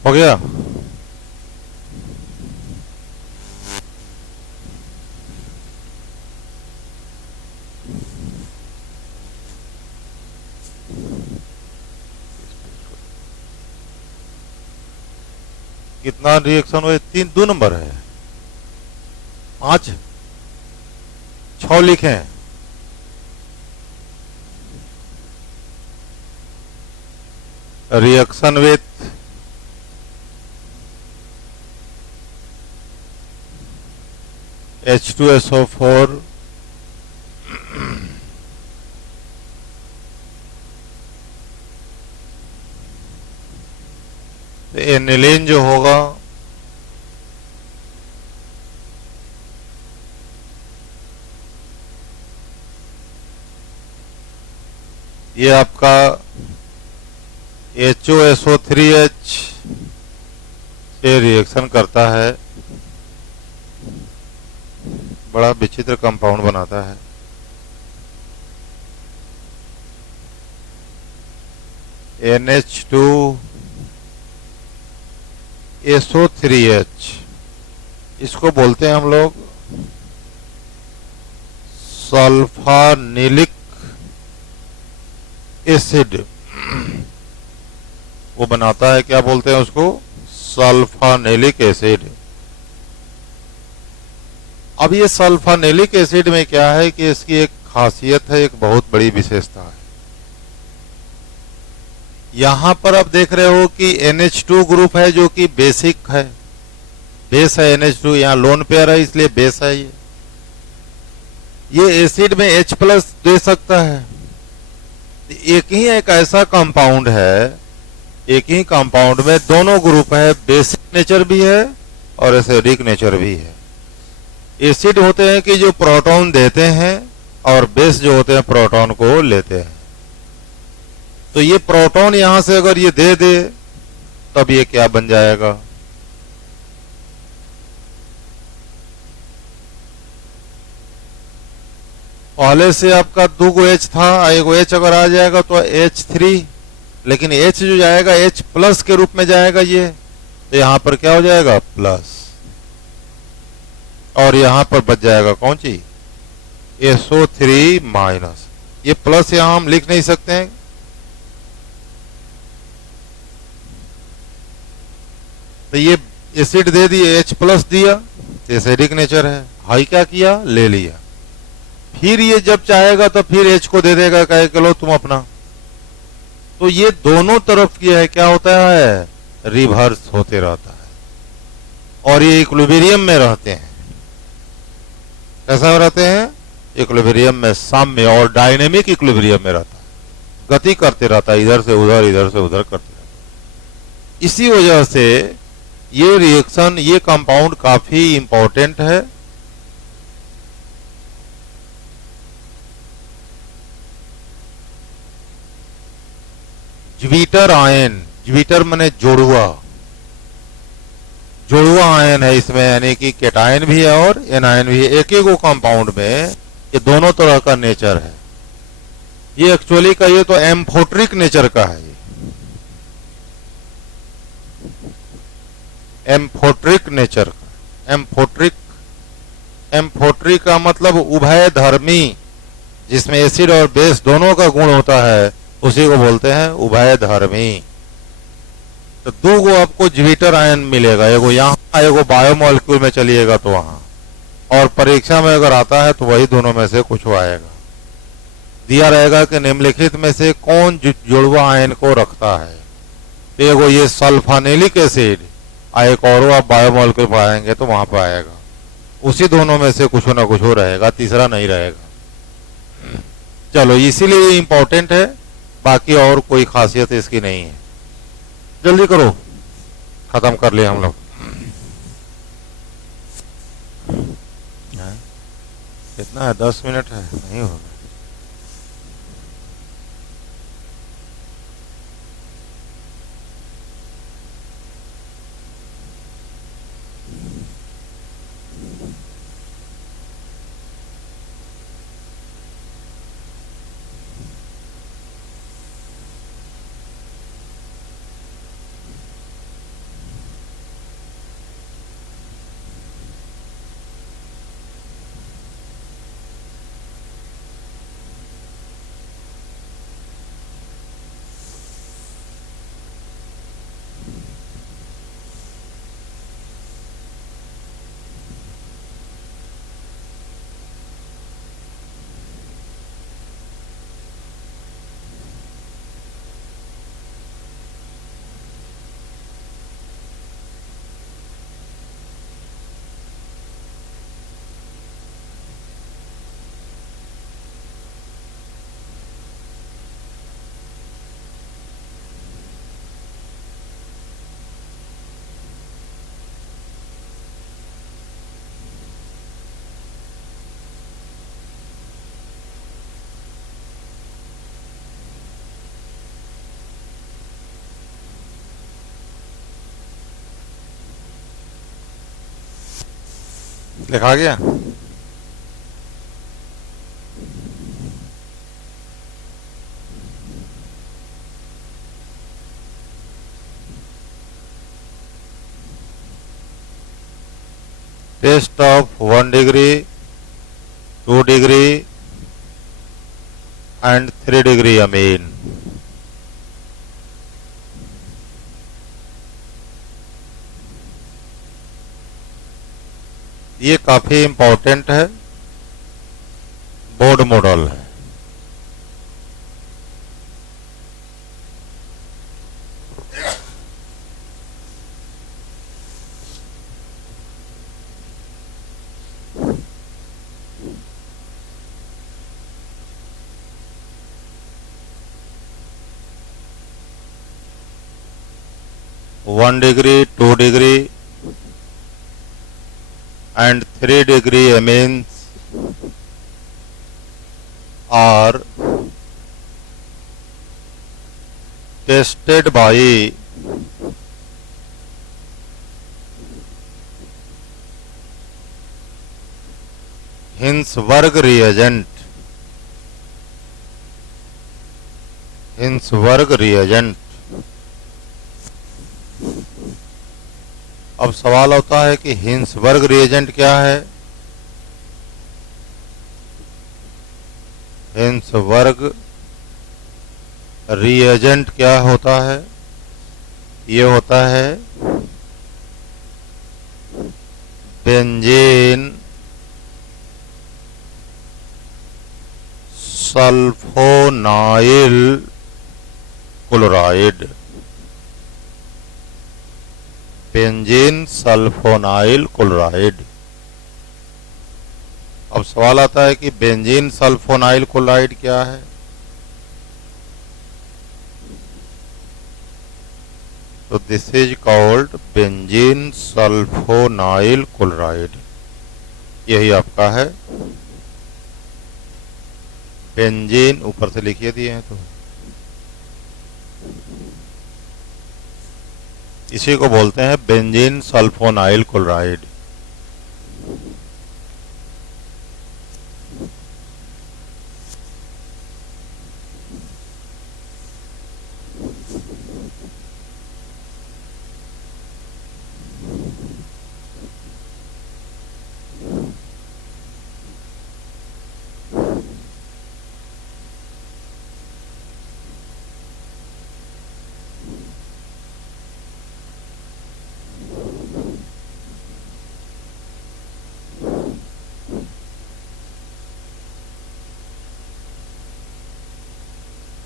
हो गया। कितना रिएक्शन हुए? 2 नंबर है, 5 6 लिखे हैं। रिएक्शन विथ H2SO4 एनिलीन जो होगा ये आपका HOSO3H से रिएक्शन करता है, बड़ा विचित्र कंपाउंड बनाता है। NH2SO3H इसको बोलते हैं हम लोग सल्फानिलिक एसिड। वो बनाता है, क्या बोलते हैं उसको? Sulphanilic acid. अब ये सल्फानिलिक एसिड में क्या है कि इसकी एक खासियत है, एक बहुत बड़ी विशेषता है। यहां पर आप देख रहे हो कि NH2 ग्रुप है जो कि बेसिक है, बेस है NH2। यहां लोन पेयर है इसलिए बेस है ये। ये एसिड में H प्लस दे सकता है। एक ही एक ऐसा कंपाउंड है, एक ही कंपाउंड में दोनों ग्रुप है, बेसिक नेचर भी है और एसिडिक नेचर भी है। एसिड होते हैं कि जो प्रोटॉन देते हैं और बेस जो होते हैं प्रोटॉन को लेते हैं। तो ये प्रोटॉन यहां से अगर ये दे दे तब ये क्या बन जाएगा? पहले से आपका 2 गो H था, एक H अगर आ जाएगा तो H3, लेकिन H जो जाएगा H प्लस के रूप में जाएगा ये, तो यहां पर क्या हो जाएगा? प्लस। और यहां पर बच जाएगा कौन सी? SO3 minus. ये प्लस यहां हम लिख नहीं सकते हैं, तो ये एसिड दे दिए, H प्लस दिया, एसिडिक नेचर है, हाई क्या किया? ले लिया। फिर ये जब चाहेगा तो फिर H को दे देगा, कहे कि लो तुम अपना। तो ये दोनों तरफ की है, क्या होता है? रिवर्स होते रहता है और ये इक्विलिब्रियम में रहते हैं। कैसा रहते हैं? इक्विलिब्रियम में, साम्य और डायनेमिक इक्विलिब्रियम में रहता है, गति करते रहता है, इधर से उधर इधर से उधर करते रहता है। इसी वजह से ये रिएक्शन, ये कंपाउंड काफी इंपॉर्टेंट है। ज्वीटर आयन, ज्वीटर माने जोड़ुआ, जोड़ुआ आयन है इसमें, यानी कि कैटायन भी है और एनायन भी है। एक ही को कंपाउंड में ये दोनों तरह का नेचर है। ये एक्चुअली का ये तो एम्फोट्रिक नेचर का है। एम्फोट्रिक नेचर का, एम्फोट्रिक, एम्फोट्रिक का मतलब उभय धर्मी, जिसमें एसिड और बेस दोनों का गुण होता है, उसी को बोलते हैं उभय धर्मी। तो 2 गो आपको ज्वीटर आयन मिलेगा, एगो यहाँ, एगो बायोमोलिक्यूल में चलिएगा तो वहां, और परीक्षा में अगर आता है तो वही दोनों में से कुछ आएगा। दिया रहेगा कि निम्नलिखित में से कौन जुड़वा आयन को रखता है। तो एगो ये सल्फानेलिक एसिड, एक और आप बायोमोलिक्यूल पाएंगे तो वहां पर आएगा। उसी दोनों में से कुछ ना कुछ रहेगा, तीसरा नहीं रहेगा। चलो, इसीलिए ये इंपॉर्टेंट है, बाकी और कोई खासियत इसकी नहीं है। जल्दी करो, खत्म कर लिया हम लोग। कितना है? 10 मिनट है, नहीं होगा। लिखा गया? Test of 1 degree, 2 degree and 3 degree amine. ये काफी इंपॉर्टेंट है, बोर्ड मॉडल है। 1 degree, 2 degree and 3 degree amines are tested by Hinsberg reagent. Hinsberg reagent. अब सवाल होता है कि हिंसवर्ग रिएजेंट क्या है। हिंसवर्ग रिएजेंट क्या होता है? ये होता है benzene sulfonyl chloride. Benzene sulfonyl chloride. अब सवाल आता है कि बेंजीन सल्फोनाइल क्लोराइड क्या है। तो this is called benzene sulfonyl chloride. यही आपका है बेंजीन। ऊपर से लिखिए दिए हैं तो इसी को बोलते हैं बेंजीन सल्फोनाइल क्लोराइड।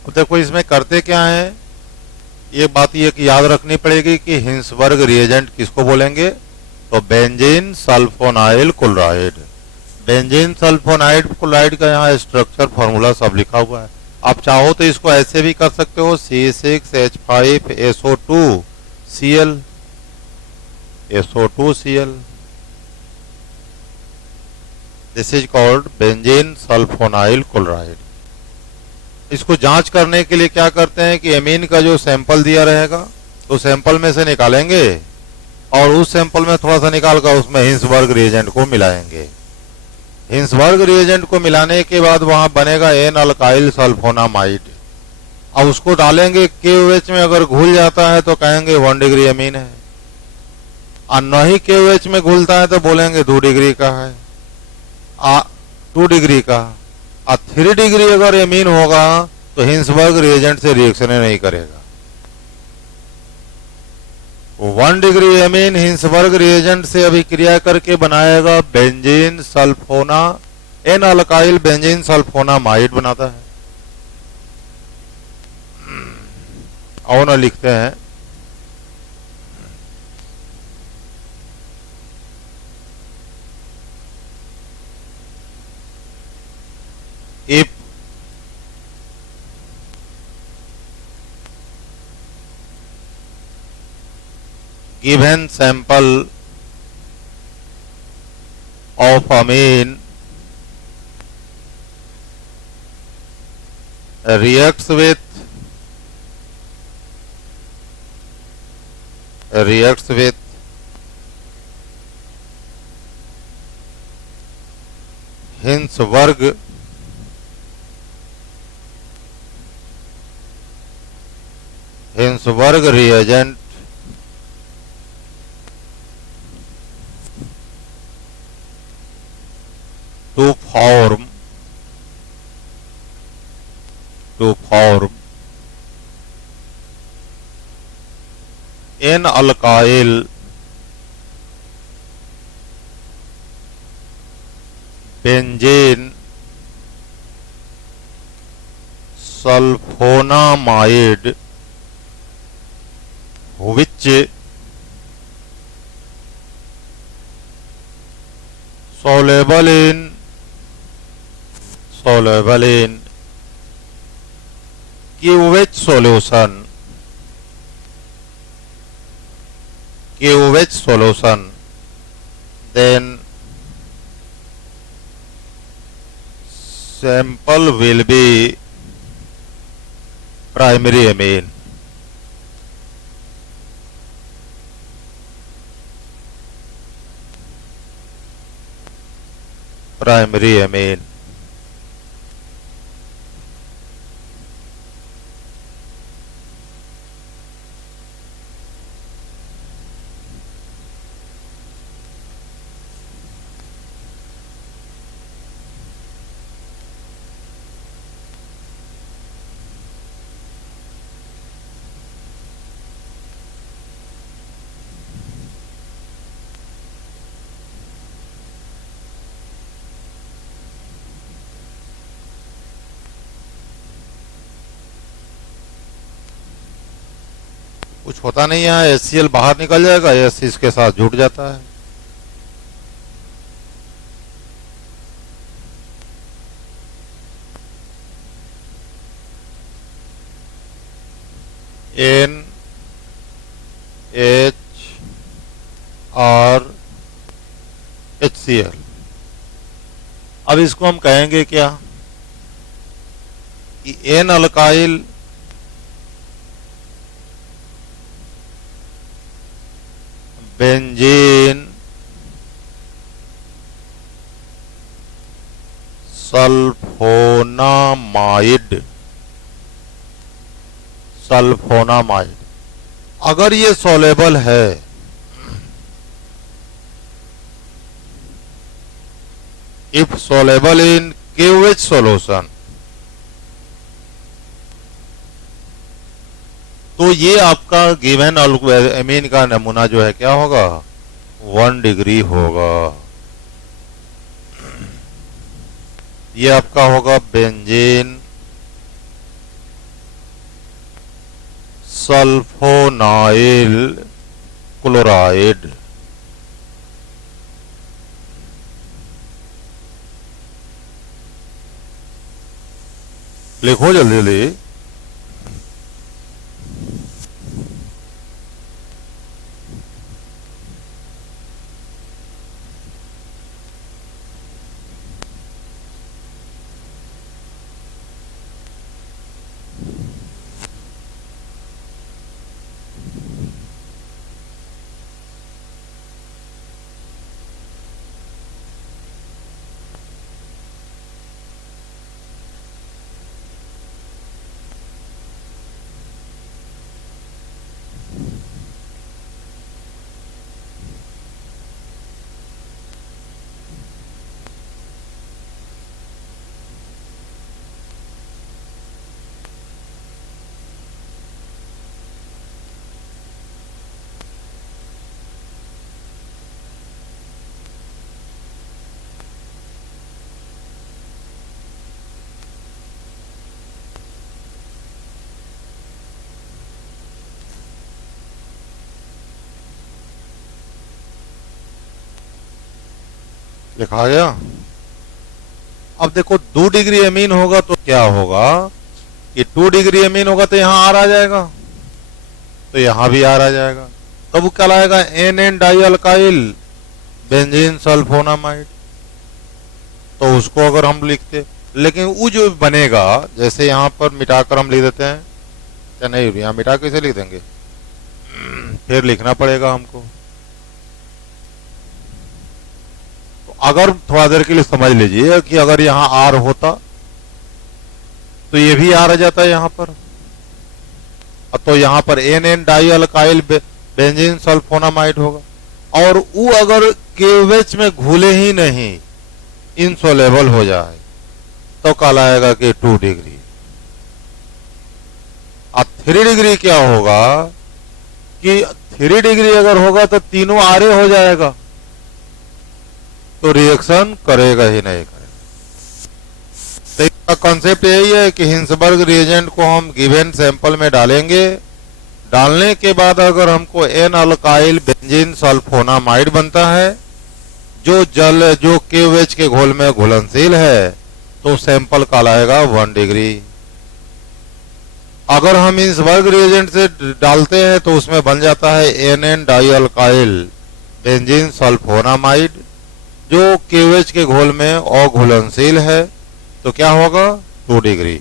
देखो इसमें करते क्या है, ये बात ये याद रखनी पड़ेगी कि हिंसवर्ग रिएजेंट किसको बोलेंगे। तो benzene sulfonyl chloride. Benzene sulfonyl chloride का यहाँ स्ट्रक्चर फॉर्मूला सब लिखा हुआ है। आप चाहो तो इसको ऐसे भी कर सकते हो C6H5SO2Cl। SO2Cl। This is called benzene sulfonyl chloride. इसको जांच करने के लिए क्या करते हैं कि एमीन का जो सैंपल दिया रहेगा तो सैंपल में से निकालेंगे और उस सैंपल में थोड़ा सा निकाल कर उसमें हिंसवर्ग रिएजेंट को मिलाएंगे। हिंसवर्ग रिएजेंट को मिलाने के बाद वहां बनेगा एन अल्काइल सल्फोनामाइड। अब उसको डालेंगे KOH में, अगर घुल जाता है तो कहेंगे 1 डिग्री एमीन है, और नहीं KOH में घुलता है तो बोलेंगे 2 डिग्री का है, 2 डिग्री का। 3 डिग्री अगर एमीन होगा तो हिंसवर्ग रिएजेंट से रिएक्शन नहीं करेगा। 1 डिग्री एमीन हिंसवर्ग रिएजेंट से अभिक्रिया करके बनाएगा बेंजीन सल्फोना, एन अल्काइल बेंजीन सल्फोनामाइड बनाता है। और ना लिखते हैं if given sample of amine reacts with Hinsberg reagent to form n alkyl benzene sulfonamide which soluble in QH solution KOH solution, then sample will be primary amine. Primary amine. कुछ होता नहीं है, HCl बाहर निकल जाएगा, S इसके साथ जुड़ जाता है। NHRHCl। अब इसको हम कहेंगे क्या कि N अल्काइल बेंजीन सल्फोनामाइड। अगर ये सॉलेबल है if soluble in KOH solution, तो ये आपका गिवन एमीन का नमूना जो है क्या होगा, 1 डिग्री होगा। ये आपका होगा बेंजीन सल्फोनाइल क्लोराइड। लिखो जल्दी जल्दी। लिखा गया। अब देखो 2 डिग्री एमीन होगा तो क्या होगा कि 2 डिग्री एमीन होगा तो यहां आर आ जाएगा, तो यहां भी आर आ जाएगा, तब वो क्या लाएगा NN di alkyl benzene sulphonamide. तो उसको अगर हम लिखते, लेकिन वो जो बनेगा जैसे यहां पर मिटाकर हम लिख देते हैं, क्या नहीं यहां मिटा कैसे लिख देंगे, फिर लिखना पड़ेगा हमको। अगर थोड़ा देर के लिए समझ लीजिए कि अगर यहां आर होता तो ये भी आर आ जाता है यहां पर, तो यहां पर NN di alkyl benzene sulphonamide होगा, और वो अगर KOH में घुले ही नहीं, इनसोलेबल हो जाए, तो कहलाएगा कि 2 डिग्री। अब 3 डिग्री क्या होगा कि 3 डिग्री अगर होगा तो तीनों आरे हो जाएगा, तो रिएक्शन करेगा ही नहीं करेगा। तो इसका कॉन्सेप्ट यही है कि हिंसबर्ग रिएजेंट को हम गिवन सैंपल में डालेंगे, डालने के बाद अगर हमको N अल्काइल बेंजीन सल्फोनामाइड बनता है जो KOH के घोल में घुलनशील है, तो सैंपल कहलाएगा 1 डिग्री। अगर हम हिंसबर्ग रिएजेंट से डालते हैं तो उसमें बन जाता है N di alkyl benzene sulphonamide, जो KOH के घोल में अघुलनशील है। तो क्या होगा 2 डिग्री।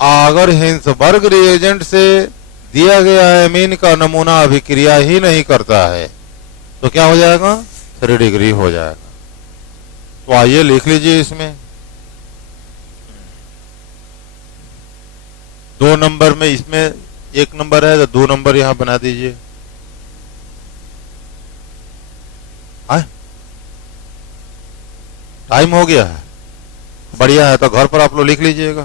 अगर हिंसबर्ग रिएजेंट से दिया गया एमीन का नमूना अभिक्रिया ही नहीं करता है तो क्या हो जाएगा 3 डिग्री हो जाएगा। तो आइए लिख लीजिए, इसमें 2 नंबर में, इसमें 1 नंबर है तो 2 नंबर यहां बना दीजिए। टाइम हो गया है, बढ़िया है, तो घर पर आप लोग लिख लीजिएगा।